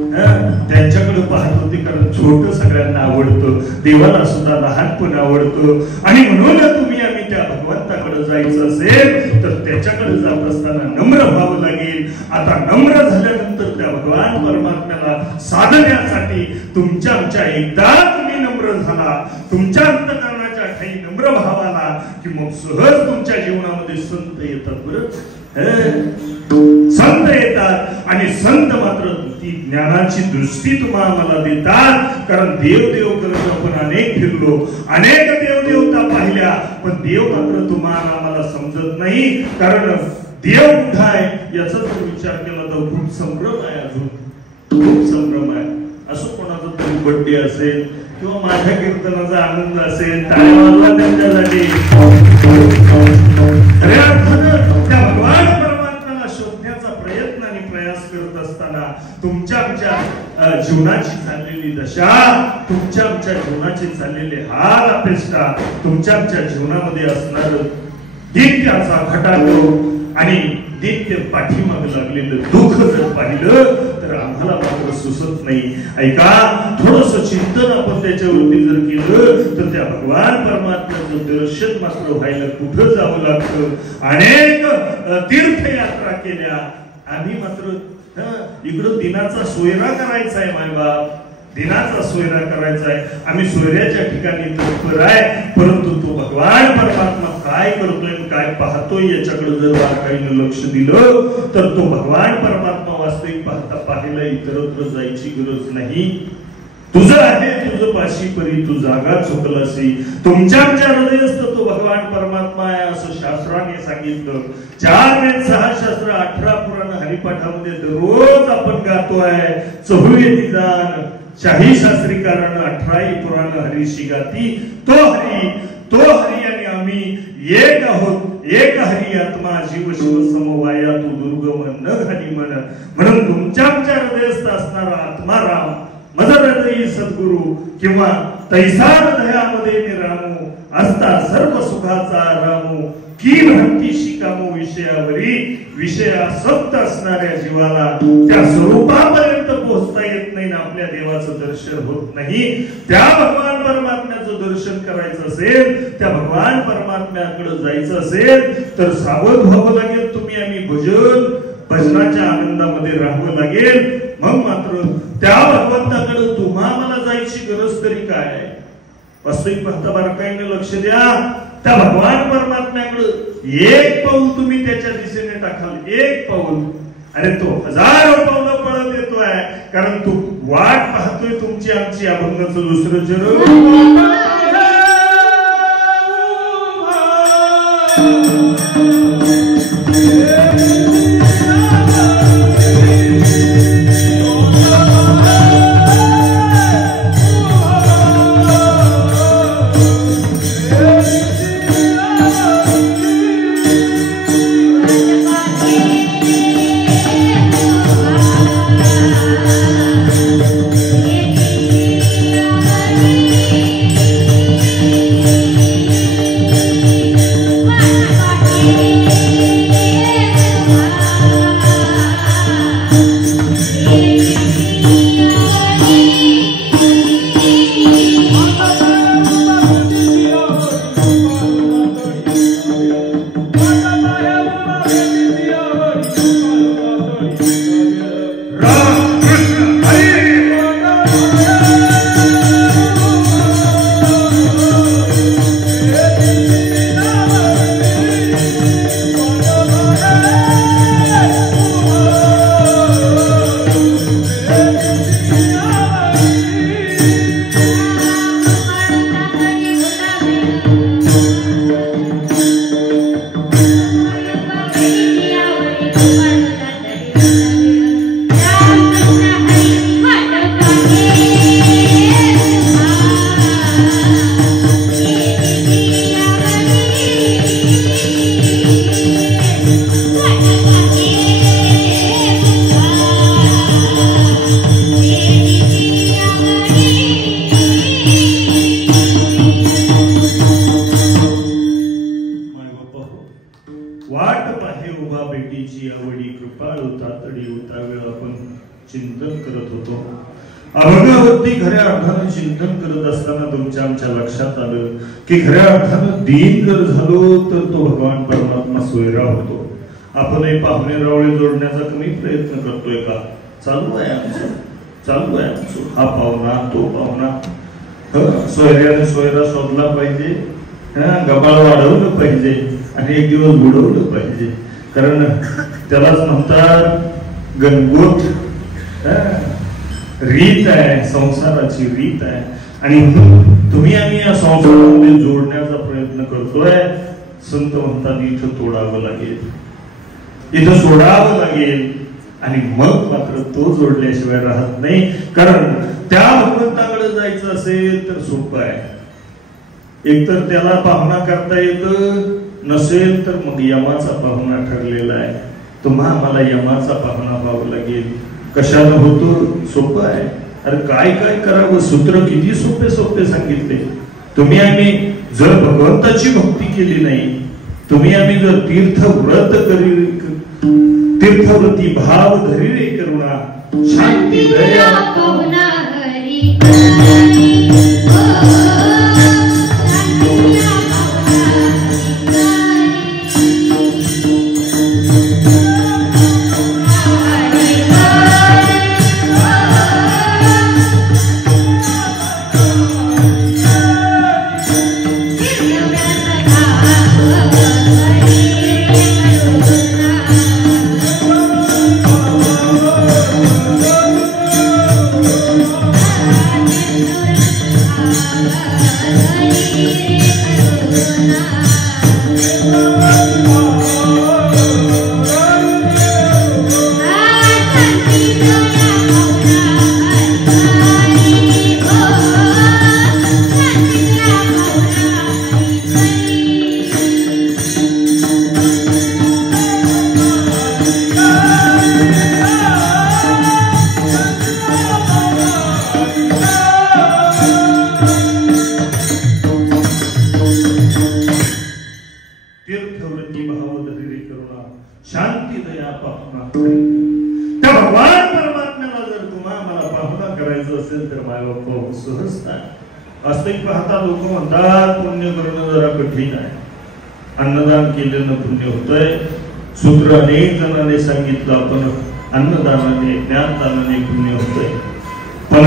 त्यांच्याकडे पाहत होते, कारण छोट सगळ्यांना आवडतं, देवाला सुद्धा लहानपण आवडतं. आणि म्हणून तुम्ही आम्ही त्या भगवंताकडे जायचं असेल तर त्याच्याकडे जात असताना नम्र व्हावं लागेल. आता नम्र झाल्यानंतर त्या भगवान परमात्म्याला साधण्यासाठी तुमच्या आमच्या एकदा तुम्ही नम्र झाला, तुमच्या अंतःकरणाच्या काही नम्र भावाला, की मग सहज तुमच्या जीवनामध्ये संत येतात. बरं, संत येतात आणि संत मात्र ती ज्ञानाची दृष्टी तुम्हाला देतात. कारण देव देव करत आपण अनेक फिरलो, अनेक देवदेवता पाहिल्या, पण देव मात्र तुम्हाला आम्हाला समजत नाही. कारण देव कुठं आहे याचा जर विचार केला तर खूप संभ्रम आहे, अजून खूप संभ्रम आहे. असं कोणाचा तरी बर्थडे असेल किंवा माझ्या कीर्तनाचा आनंद असेल, टाळ्या वाजवा त्यांच्यासाठी. खऱ्या अर्थानं त्या भगवान परमात्म्याला शोधण्याचा प्रयत्न आणि प्रयास करत असताना तुमच्या आमच्या जीवनाची चाललेली दशा, तुमच्या आमच्या जीवनाची चाललेले हाल अपेक्षा, तुमच्या आमच्या जीवनामध्ये असणार नित्याचा खटाटो आणि नित्य पाठीमाग लागलेलं दुःख जर पाहिलं तर आम्हाला मात्र सुचत नाही. ऐका, थोडस चिंतन आपण त्याच्यावरती जर केलं तर त्या भगवान परमात्म्याचं दर्शन मात्र व्हायला कुठं जावं लागतं. अनेक तीर्थयात्रा केल्या, आम्ही मात्र इकडं दिनाचा सोयरा करायचा आहे. मायबाप, दिनाचा सोयरा करायचा आहे. आम्ही सोयऱ्याच्या ठिकाणी तत्पर आहे, परंतु तो भगवान परमात्मा काय करतोय काय पाहतोय याच्याकडे जर बारकाईनं लक्ष दिलं तर तो भगवान परमात्मा वास्तविक पाहता पाहायला इतरत्र जायची गरज नाही. तुझं आहे तुझं पाशी परी तू जागा चुकलासी. तुमच्या आमच्या हृदयस्थ तो भगवान परमात्मा आहे असं शास्त्राने सांगितलं. 4 वेद 6 शास्त्र 18 पुराण हरिपाठामध्ये दररोज आपण गातो आहे. 24 जाण शाही शास्त्रीकारानं 18 पुराण हरीशी गाती. तो हरी आणि आम्ही एक आहोत, एक हरी आत्मा जीव शिव समवाया तू दुर्गम न घाली मन. म्हणून तुमच्या आमच्या हृदयस्थ असणारा आत्मा राम मजर हृदयी सद्गुरु किंवा तैसा हृदयामध्ये निरामू असता सर्व सुखाचा रामू की भ्रांती शिकामू विषयावरी. विषयासक्त असणाऱ्या जीवाला त्या स्वरूपापर्यंत पोहोचता येत नाही ना, आपल्या देवाचं दर्शन होत नाही. त्या भगवान परमात्म्याचं दर्शन करायचं असेल, त्या भगवान परमात्म्याकडे जायचं असेल तर सावध व्हावं लागेल. तुम्ही आम्ही भजनाच्या आनंदामध्ये राहावं लागेल. मग मात्र त्या भगवंताकडे तुम्हाला जायची गरज तरी काय. वास्तविक पाहता बारकाईने लक्ष द्या. त्या भगवान परमात्म्याकडे एक पाऊल तुम्ही त्याच्या दिशेने टाकाल, एक पाऊल, अरे तो हजारो पावलं पळत येतोय, कारण तू वाट पाहतोय तुमची आमची अभंगाचं दुसरं चरण. चिंतन करत होतो. अभंगावरती खऱ्या अर्थानं चिंतन करत असताना तुमच्या आमच्या लक्षात आलं की खऱ्या अर्थानं दीन जर झालो तर तो भगवान परमात्मा सोयरा होतो. आपणही पाहुणे रावळे जोडण्याचा कमी प्रयत्न करतोय का? चालू आहे आमचं. हा पाहुणा तो पाहुणा, सोयऱ्याने सोयरा शोधला पाहिजे, गबाळ वाढवलं पाहिजे आणि एक दिवस बुडवलं पाहिजे, कारण त्यालाच म्हणतात गणगोत रीत आहे, संसाराची रीत आहे. आणि तुम्ही आम्ही या संसारामध्ये जोडण्याचा प्रयत्न करतोय. संत म्हणतात इथं तोडावं लागेल, इथं सोडावं लागेल आणि मग मात्र तो जोडल्याशिवाय राहत नाही. कारण त्या भगवंताकडे जायचं असेल तर सोपं आहे. एकतर त्याला पाहुणा करता येतं, नसेल तर मग यमाचा पाहुणा ठरलेला आहे. तुम्हा आम्हाला यमाचा पाहुणा व्हावं लागेल. कशाला होतो? सोपं आहे. अरे काय काय करावं, सूत्र किती सोपे सोपे सांगितले. तुम्ही आम्ही जर भगवंताची भक्ती केली नाही, तुम्ही आम्ही जर तीर्थव्रत करी, तीर्थव्रती भाव धरी रे करुणा, शांती दया पाहुणा हरी वास्तविक पाहता लोक म्हणतात पुण्य करणं जरा कठीण आहे, अन्नदान केल्यानं पुण्य होतंय. सूत्र अनेक जणांनी सांगितलं, आपण अन्नदानाने ज्ञानदानाने पुण्य होतंय. पण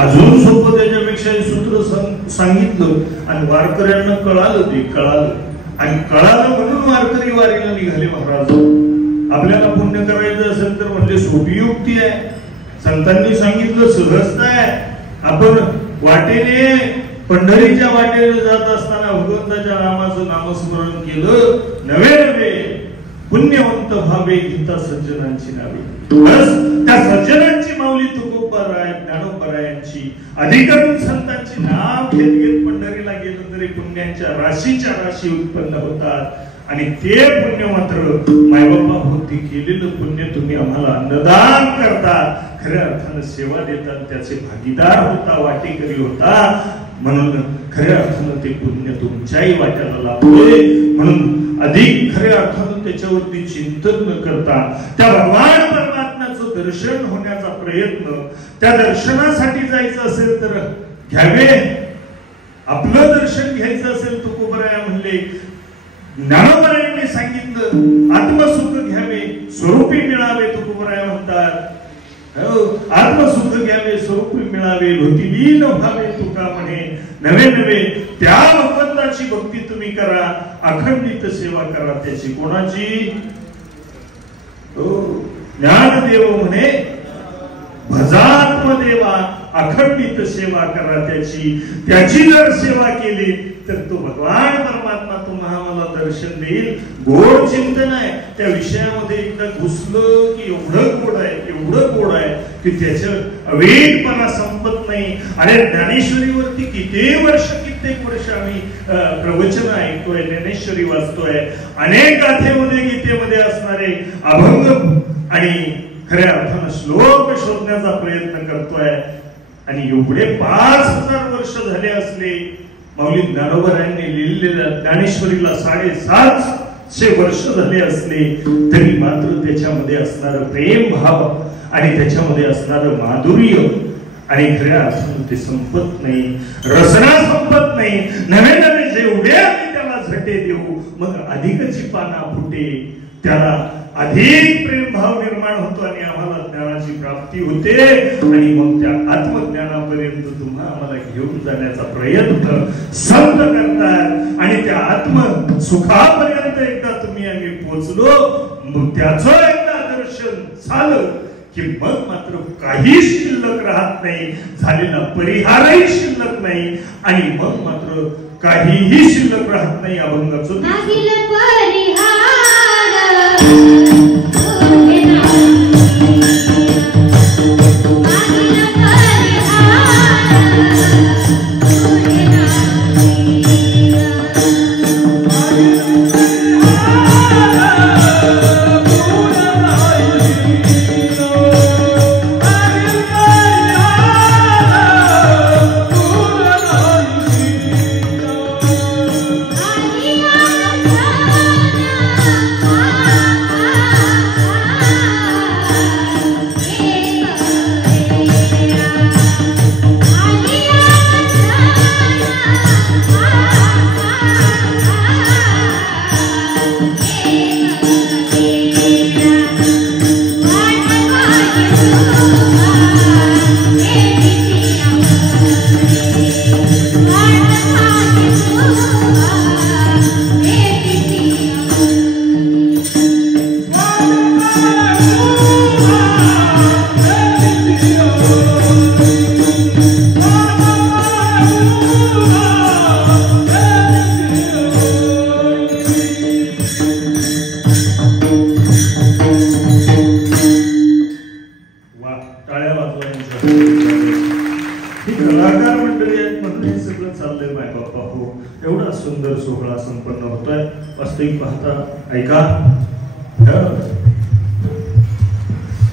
अजून सोपं त्याच्यापेक्षा हे सूत्र सांगितलं आणि वारकऱ्यांना कळालं ते कळालं आणि कळालं म्हणून वारकरी वारीला निघाले. महाराज आपल्याला पुण्य करायचं असेल तर म्हणजे सोपी युक्ती आहे. संतांनी सांगितलं सहजता आहे. आपण वाटेने पंढरीच्या वाटेने जात असताना भगवंताच्या नामाचं नामस्मरण केलं. नवे नवे पुण्यवंत भावे गीता सज्जनांची नावे. बस त्या सज्जनांची माऊली तुकोबाराय ज्ञानोबारायांची अधिकारून संतांची नाव घेत घेत पंढरीला गेलं तरी पुण्यांच्या राशीच्या राशी उत्पन्न होतात. आणि ते पुण्य मात्र मायबापा होती केलेलं पुण्य तुम्ही आम्हाला अन्नदान करता, खऱ्या अर्थानं सेवा देतात, त्याचे भागीदार होता, वाटेकरी होता. म्हणून खऱ्या अर्थानं ते पुण्य तुमच्याही वाट्याला लाभले. म्हणून अधिक खऱ्या अर्थानं त्याच्यावरती चिंतन न करता त्या भगवान परमात्म्याचं दर्शन होण्याचा प्रयत्न, त्या दर्शनासाठी जायचं असेल तर घ्यावे. आपलं दर्शन घ्यायचं असेल तुकोबराया म्हणले, ज्ञानोबारायांनी सांगितलं आत्मसुख घ्यावे स्वरूपी मिळावे. तुकोबराया म्हणतात आत्मसुख घ्यावे स्वरूपी मिळावे, भक्तिलीन व्हावे तुका म्हणे. नवे नवे त्या भगवंताची भक्ती तुम्ही करा, अखंडित सेवा करा त्याची. कोणाची? ज्ञानदेव म्हणे भजात्मदेवा, अखंडित सेवा करा त्याची. त्याची जर सेवा केली तर तो भगवान परमात्मा तुम्हाला मला दर्शन देईल. गोड चिंतन आहे. त्या विषयामध्ये एकदा घुसलं की एवढं गोड आहे, एवढं गोड आहे की त्याचं अवेदपणा संपत नाही. आणि ज्ञानेश्वरीवरती कित्येक वर्ष आम्ही प्रवचन ऐकतोय, ज्ञानेश्वरी वाचतोय. अनेक गाथेमध्ये गीतेमध्ये असणारे अभंग आणि खऱ्या अर्थानं श्लोक शोधण्याचा प्रयत्न करतोय. आणि एवढे 5000 वर्ष झाले असले माऊली ज्ञानोबारायांनी लिहिलेल्या ज्ञानेश्वरीला 750 वर्ष झाले असले तरी मात्र त्याच्यामध्ये असणारं प्रेम भाव आणि त्याच्यामध्ये असणारं माधुर्य आणि खऱ्या अर्थानं ते संपत नाही, रसना संपत नाही. नवे नवे जेवढे आम्ही त्याला झटे देऊ मग अधिकची पाना फुटे, त्याला अधिक प्रेम भाव निर्माण होतो आणि आम्हाला ज्ञानाची प्राप्ती होते. आणि मग त्या आत्मज्ञानापर्यंत तुम्हा आम्हाला घेऊन जाण्याचा प्रयत्न संत करतात. आणि त्या आत्म सुखापर्यंत एकदा तुम्ही आम्ही पोचलो, मग त्याचं एकदा दर्शन झालं की मग मात्र काही शिल्लक राहत नाही, झालेला परिहारही शिल्लक नाही. आणि मग मात्र काहीही शिल्लक राहत नाही. अभंगाचं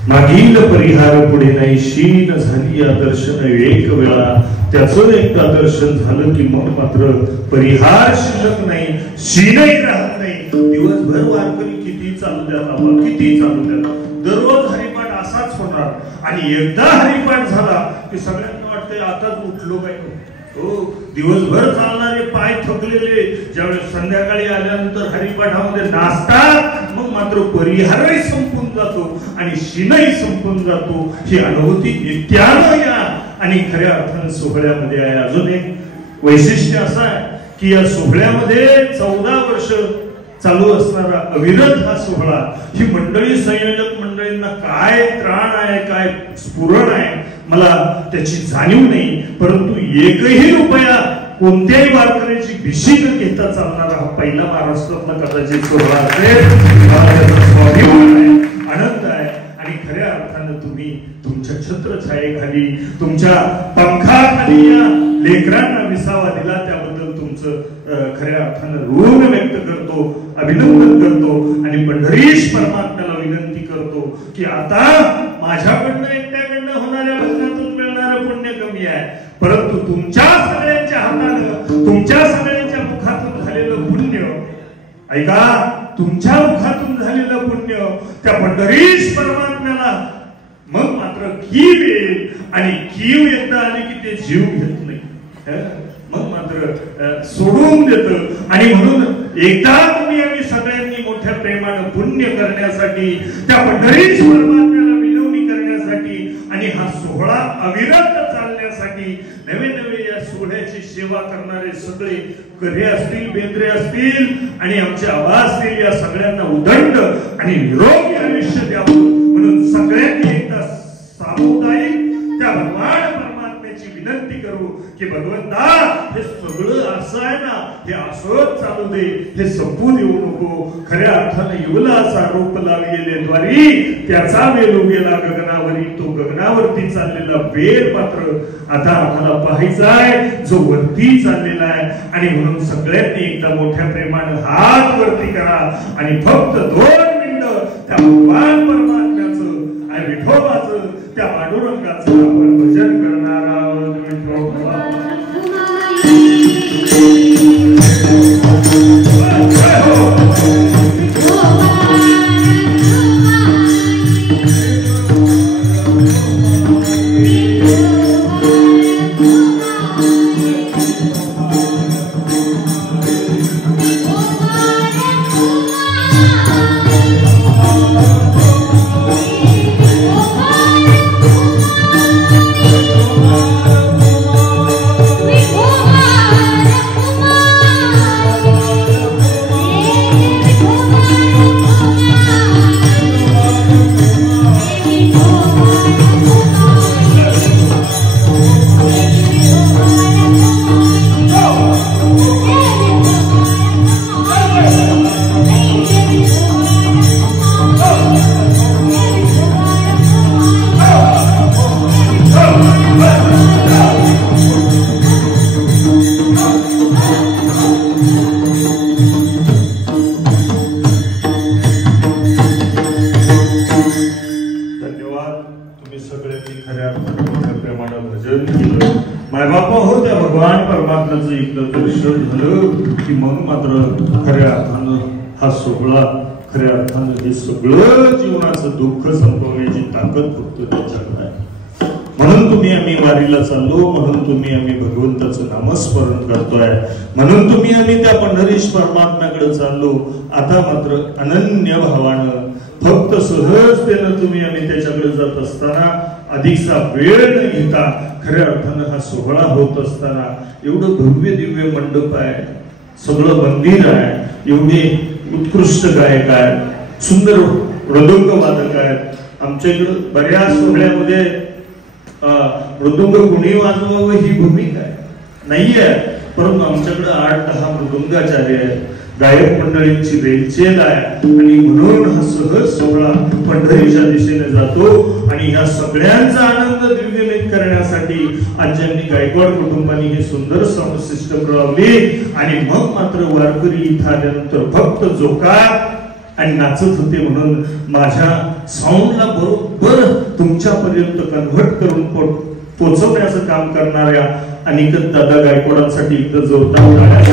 मागील परिहार पुढे नाही, शीन झाली या दर्शन एक वेळा. त्याचं एकदा दर्शन झालं की मग मात्र परिहार शिल्लक नाही, शीनही राहत नाही. दिवसभर वारकरी किती चालू द्यात, आपण किती चालू द्यात, दररोज हरिपाठ असाच होणार. आणि एकदा हरिपाठ झाला की सगळ्यांना वाटतंय आताच उठलो पाहिजे. हो, दिवसभर चालणारे पाय थकलेले ज्यावेळेस संध्याकाळी आल्यानंतर हरिपाठामध्ये नाचतात मग मात्र परिहारही संपून जातो आणि शिनही संपून जातो. ही अनुभूती नित्यानं या आणि खऱ्या अर्थानं सोहळ्यामध्ये आहे. अजून एक वैशिष्ट्य असं आहे की या सोहळ्यामध्ये 14 वर्ष चालू असणारा अविरत हा सोहळा, ही मंडळी, संयोजक मंडळींना काय त्राण आहे, काय स्फुरण आहे मला त्याची जाणीव नाही, परंतु एकही रुपया कोणत्याही वारकऱ्याची भिशी न घेता चालणारा हा पहिला महाराष्ट्रातला कदाचित सोहळा असेल. स्वाभिमान आहे, आनंद आहे. आणि खऱ्या अर्थानं तुम्ही तुमच्या छत्रछायेखाली, तुमच्या पंखाखाली या लेकरांना विसावा दिला, त्याबद्दल तुमचं खऱ्या अर्थानं ऋण व्यक्त करतो, अभिनंदन करतो आणि पंढरीश परमात्म्याला विनंती करतो की आता माझ्याकडनं एकट्याकडनं होणाऱ्या भजनातून मिळणारं पुण्य कमी आहे, परंतु तुमच्या सगळ्यांच्या हातानं, तुमच्या सगळ्यांच्या मुखातून झालेलं पुण्य, ऐका, तुमच्या मुखातून झालेलं पुण्य त्या पंढरीश परमात्म्याला मग मात्र कीव येईल. आणि कीव एकदा आली की ते जीव घेत नाही, मग मात्र सोडून देत. आणि म्हणून एकदा तुम्ही आम्ही सगळ्यांनी मोठ्या प्रेमानं पुण्य करण्यासाठी, त्या पंढरीश परमात्म्याला विनवणी करण्यासाठी आणि हा सोहळा अविरत चालण्यासाठी नवे नवे या सोहळ्याची सेवा करणारे सगळे कऱ्हे असतील, बेंद्रे असतील आणि आमचे आबा असतील, या सगळ्यांना उदंड आणि निरोगी आयुष्य द्यावं म्हणून सगळ्यांनी एकदा सामुदायिक त्या भगवान परमात्म्याची विनंती करू की भगवंता, हे सगळं असं आहे ना, हे असंच चालू दे, हे संपू देऊ नको. खऱ्या अर्थानं युवलाचा रोप लावलेले द्वारी त्याचा वेल उगेला गगनावरी, तो गगनावरती चाललेला वेल मात्र आता आम्हाला पाहायचा आहे, जो वरती चाललेला आहे. आणि म्हणून सगळ्यांनी एकदा मोठ्या प्रेमानं हात वरती करा आणि फक्त 2 मिनिटं त्या भगवान परमात्म्याचं आणि विठोबाचं, त्या पांडुरंगाचं आपण भजन करणार आहोत. हा सोहळा खऱ्या अर्थानं हे सगळं जीवनाचं दुःख संपवण्याची ताकद फक्त त्याच्याकडे आहे. म्हणून तुम्ही आम्ही वारीला चाललो, म्हणून तुम्ही आम्ही भगवंताचं नामस्मरण करतोय, म्हणून तुम्ही आम्ही त्या पंढरीश परमात्म्याकडे चाललो. आता मात्र अनन्य भावानं फक्त सहजतेनं तुम्ही आम्ही त्याच्याकडे जात असताना, अधिकचा वेळ न घेता, खऱ्या अर्थानं हा सोहळा होत असताना, एवढं भव्य दिव्य मंडप आहे, सगळं मंदिर आहे, एवढे उत्कृष्ट गायक आहेत, सुंदर मृदुंग वादक आहेत. आमच्या इकडे बऱ्याच सोहळ्यामध्ये मृदुंग कुणी वाजवावं ही भूमिका नाहीये, परंतु आमच्याकडे 8-10 मृदुंगाचार्य आहेत, गायक मंडळींची रेलचेल आहे. आणि म्हणून हा सहज सोहळा पंढरीच्या दिशेने जातो. आणि ह्या सगळ्यांचा आनंद द्विगुणित करण्यासाठी आज्यांनी, गायकवाड कुटुंबांनी हे सुंदर साऊंड सिस्टम लावली. आणि मग मात्र वारकरी इथं आल्यानंतर फक्त जोकार आणि नाचत होते. म्हणून माझ्या साऊंडला बरोबर तुमच्यापर्यंत कन्व्हर्ट करून पोहोचवण्याचं काम करणाऱ्या अनिकेत दादा गायकवाडांसाठी एकदा जोरदार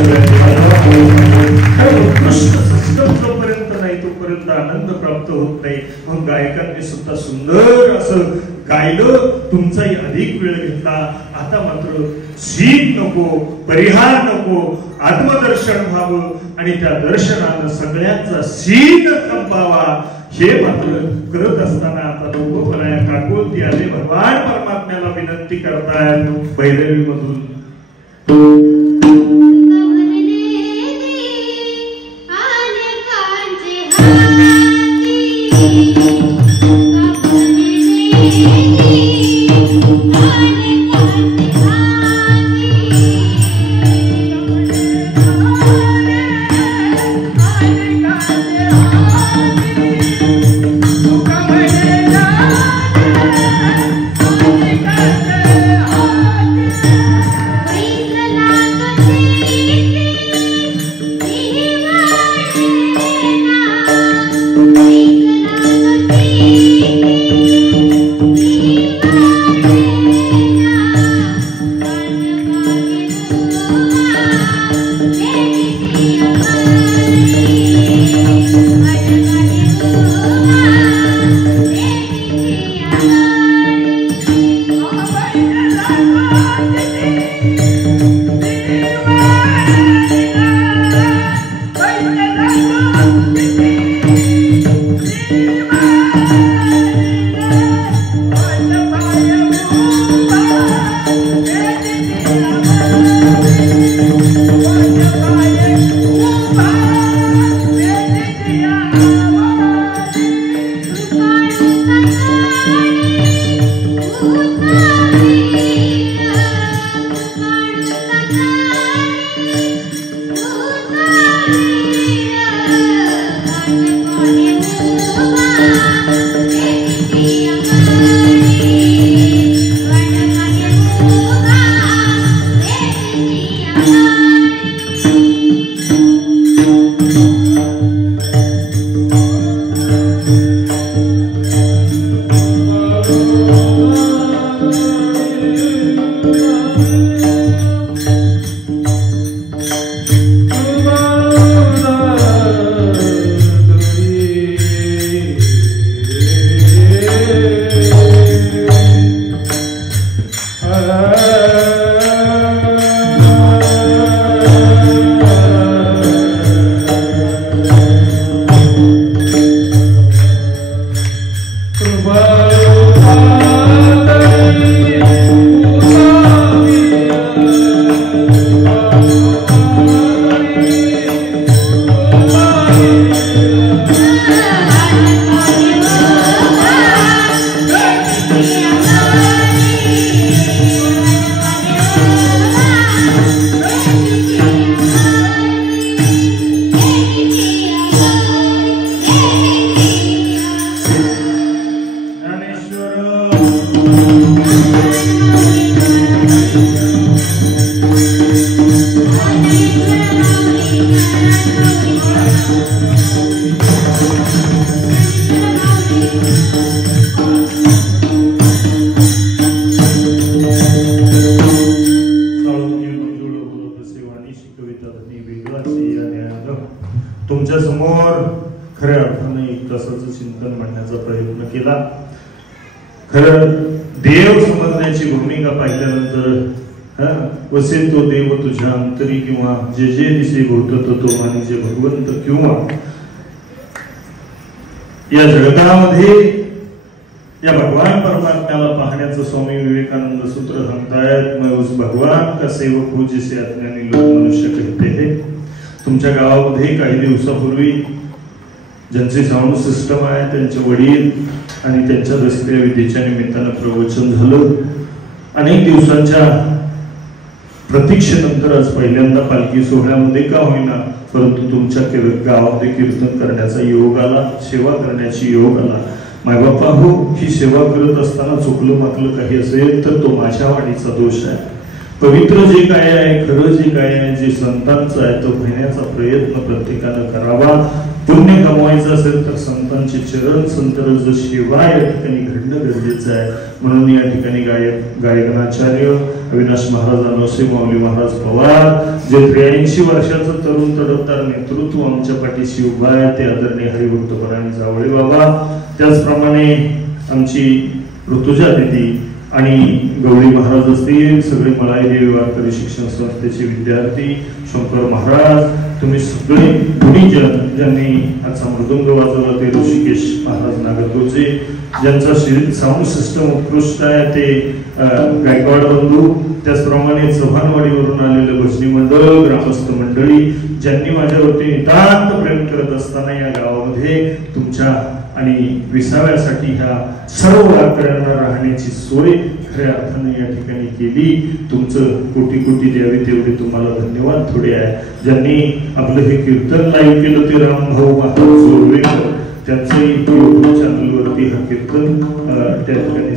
जोपर्यंत नाही तोपर्यंत आनंद प्राप्त होत नाही. म्हणून गायकांनी सुद्धा सुंदर असं गायलं, तुमचाही अधिक वेळ घेतला. आता मात्र सीन नको, परिहार नको, आत्मदर्शन व्हावं आणि त्या दर्शनानं सगळ्यांचा सीन संपावा हे मात्र करत असताना आता लोक या काकोलती आले भगवान परमात्म्याला विनंती करतायत भैरवी मधून तुमच्या समोर खऱ्या अर्थाने एक तासाचं चिंतन मांडण्याचा प्रयत्न केला. खरं देव समजण्याची भूमिका पाहिल्यानंतर वसे तो देव तुझ्या अंतरी किंवा जे जे दिसे भोवत तो म्हणजे भगवंत किंवा या जगतामध्ये या भगवान परमात्म्याला पाहण्याचं स्वामी विवेकानंद सूत्र सांगतायत. मैं उस भगवान का सेवक हूं जिसे अज्ञानी लोग मनुष्य कहते हैं. तुमच्या गावामध्ये काही दिवसापूर्वी ज्यांचे साऊंड सिस्टम आहे त्यांचे वडील आणि त्यांच्या दसऱ्या विधीच्या निमित्तानं प्रवचन झालं. अनेक दिवसांच्या प्रतीक्षेनंतर आज पहिल्यांदा पालखी सोहळ्यामध्ये का होईना परंतु तुमच्या गावामध्ये कीर्तन करण्याचा योग आला, सेवा करण्याची योग आला. मायबापा हो, ही सेवा करत असताना चुकलं माकलं काही असेल तर तो माझ्या वाणीचा दोष आहे. पवित्र जे काय आहे, खरं जे काय आहे, जे संतांचं आहे तो घेण्याचा प्रयत्न प्रत्येकानं करावा. पुण्य कमवायचं असेल तर संतांचे चरण संतरज सेवा या ठिकाणी घडणं गरजेचं आहे. म्हणून या ठिकाणी गायकनाचार्य अविनाश महाराज अनोसे, माऊली महाराज पवार जे 83 वर्षाचं तरुण तडफदार नेतृत्व आमच्या पाठीशी उभा आहे ते आदरणीय हरिभक्तपरायण जावळे बाबा, त्याचप्रमाणे आमची ऋतुजा दिदी आणि गौरी महाराज असतील, सगळे मळाई देवी वारकरी शिक्षण संस्थेचे विद्यार्थी, शंकर महाराज तुम्ही सगळे गुणीजन ज्यांनी आजचा मृदुंग वाजवला ते ऋषिकेश महाराज नागरगोचे, ज्यांचा साऊंड सिस्टम उत्कृष्ट आहे ते गायकवाड बंधू, त्याचप्रमाणे चव्हाणवाडीवरून आलेलं भजनी मंडळ, ग्रामस्थ मंडळी ज्यांनी माझ्यावरती नितांत प्रेम करत असताना या गावामध्ये तुमच्या आणि विसाव्यासाठी ह्या सर्व वारकऱ्यांना राहण्याची सोय खऱ्या अर्थाने या ठिकाणी केली. तुमचं कोटी कोटी द्यावे तेवढे तुम्हाला धन्यवाद थोडे आहे. ज्यांनी आपलं हे कीर्तन लाईव्ह केलं ते रामभाऊ महाराज जोरवेकर, त्यांचंही यूट्यूब चॅनलवरती हा कीर्तन त्या ठिकाणी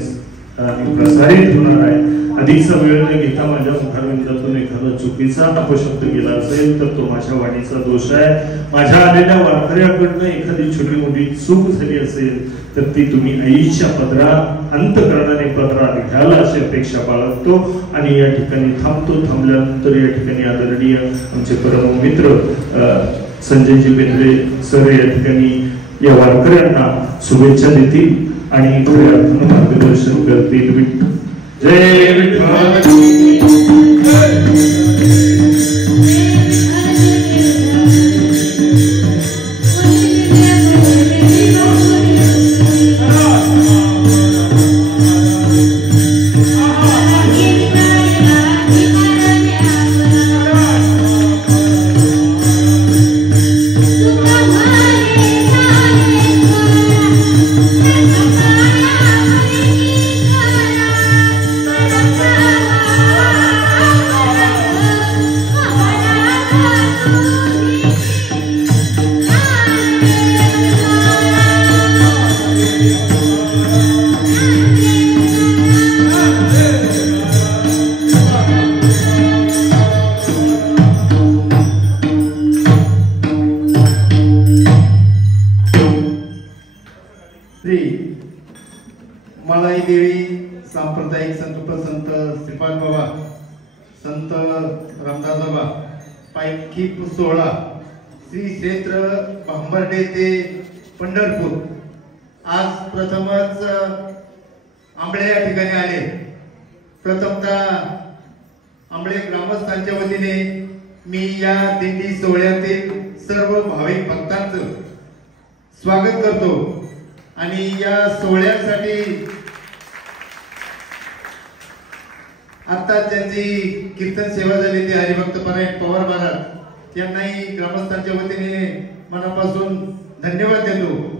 प्रसारित होणार आहे. अधिकचा वेळ न घेता माझ्या मुखारविंदातून एखादा चुकीचा अपशब्द गेला असेल तर तो माझ्या वाणीचा दोष आहे. माझ्या आलेल्या वारकऱ्याकडनं एखादी छोटी मोठी चूक झाली असेल तर ती तुम्ही आईच्या पदरात अंतकरणाने पदरात घ्याल अशी अपेक्षा बाळगतो आणि या ठिकाणी थांबतो. थांबल्यानंतर या ठिकाणी आदरणीय आमचे परम मित्र संजयजी बेंद्रे सर या ठिकाणी या वारकऱ्यांना शुभेच्छा देतील आणि खऱ्या अर्थानं मार्गदर्शन करतील. जय विठ्ठल. मलाई देवी सांप्रदायिक संत श्रीपाद बाबा, संत रामदास बाबा पायखीप सोहळा श्री क्षेत्र भांबर्डे ते पंढरपूर आज प्रथमच आंबळे या ठिकाणी आले. प्रथमतः आंबळे ग्रामस्थांच्या वतीने मी या दिंडी सोहळ्यातील सर्व भाविक भक्तांचं स्वागत करतो आणि या सोहळ्यासाठी आता ज्यांची कीर्तन सेवा झाली ती हरिभक्त परायण पवार महाराज यांनाही ग्रामस्थांच्या वतीने मनापासून धन्यवाद देतो.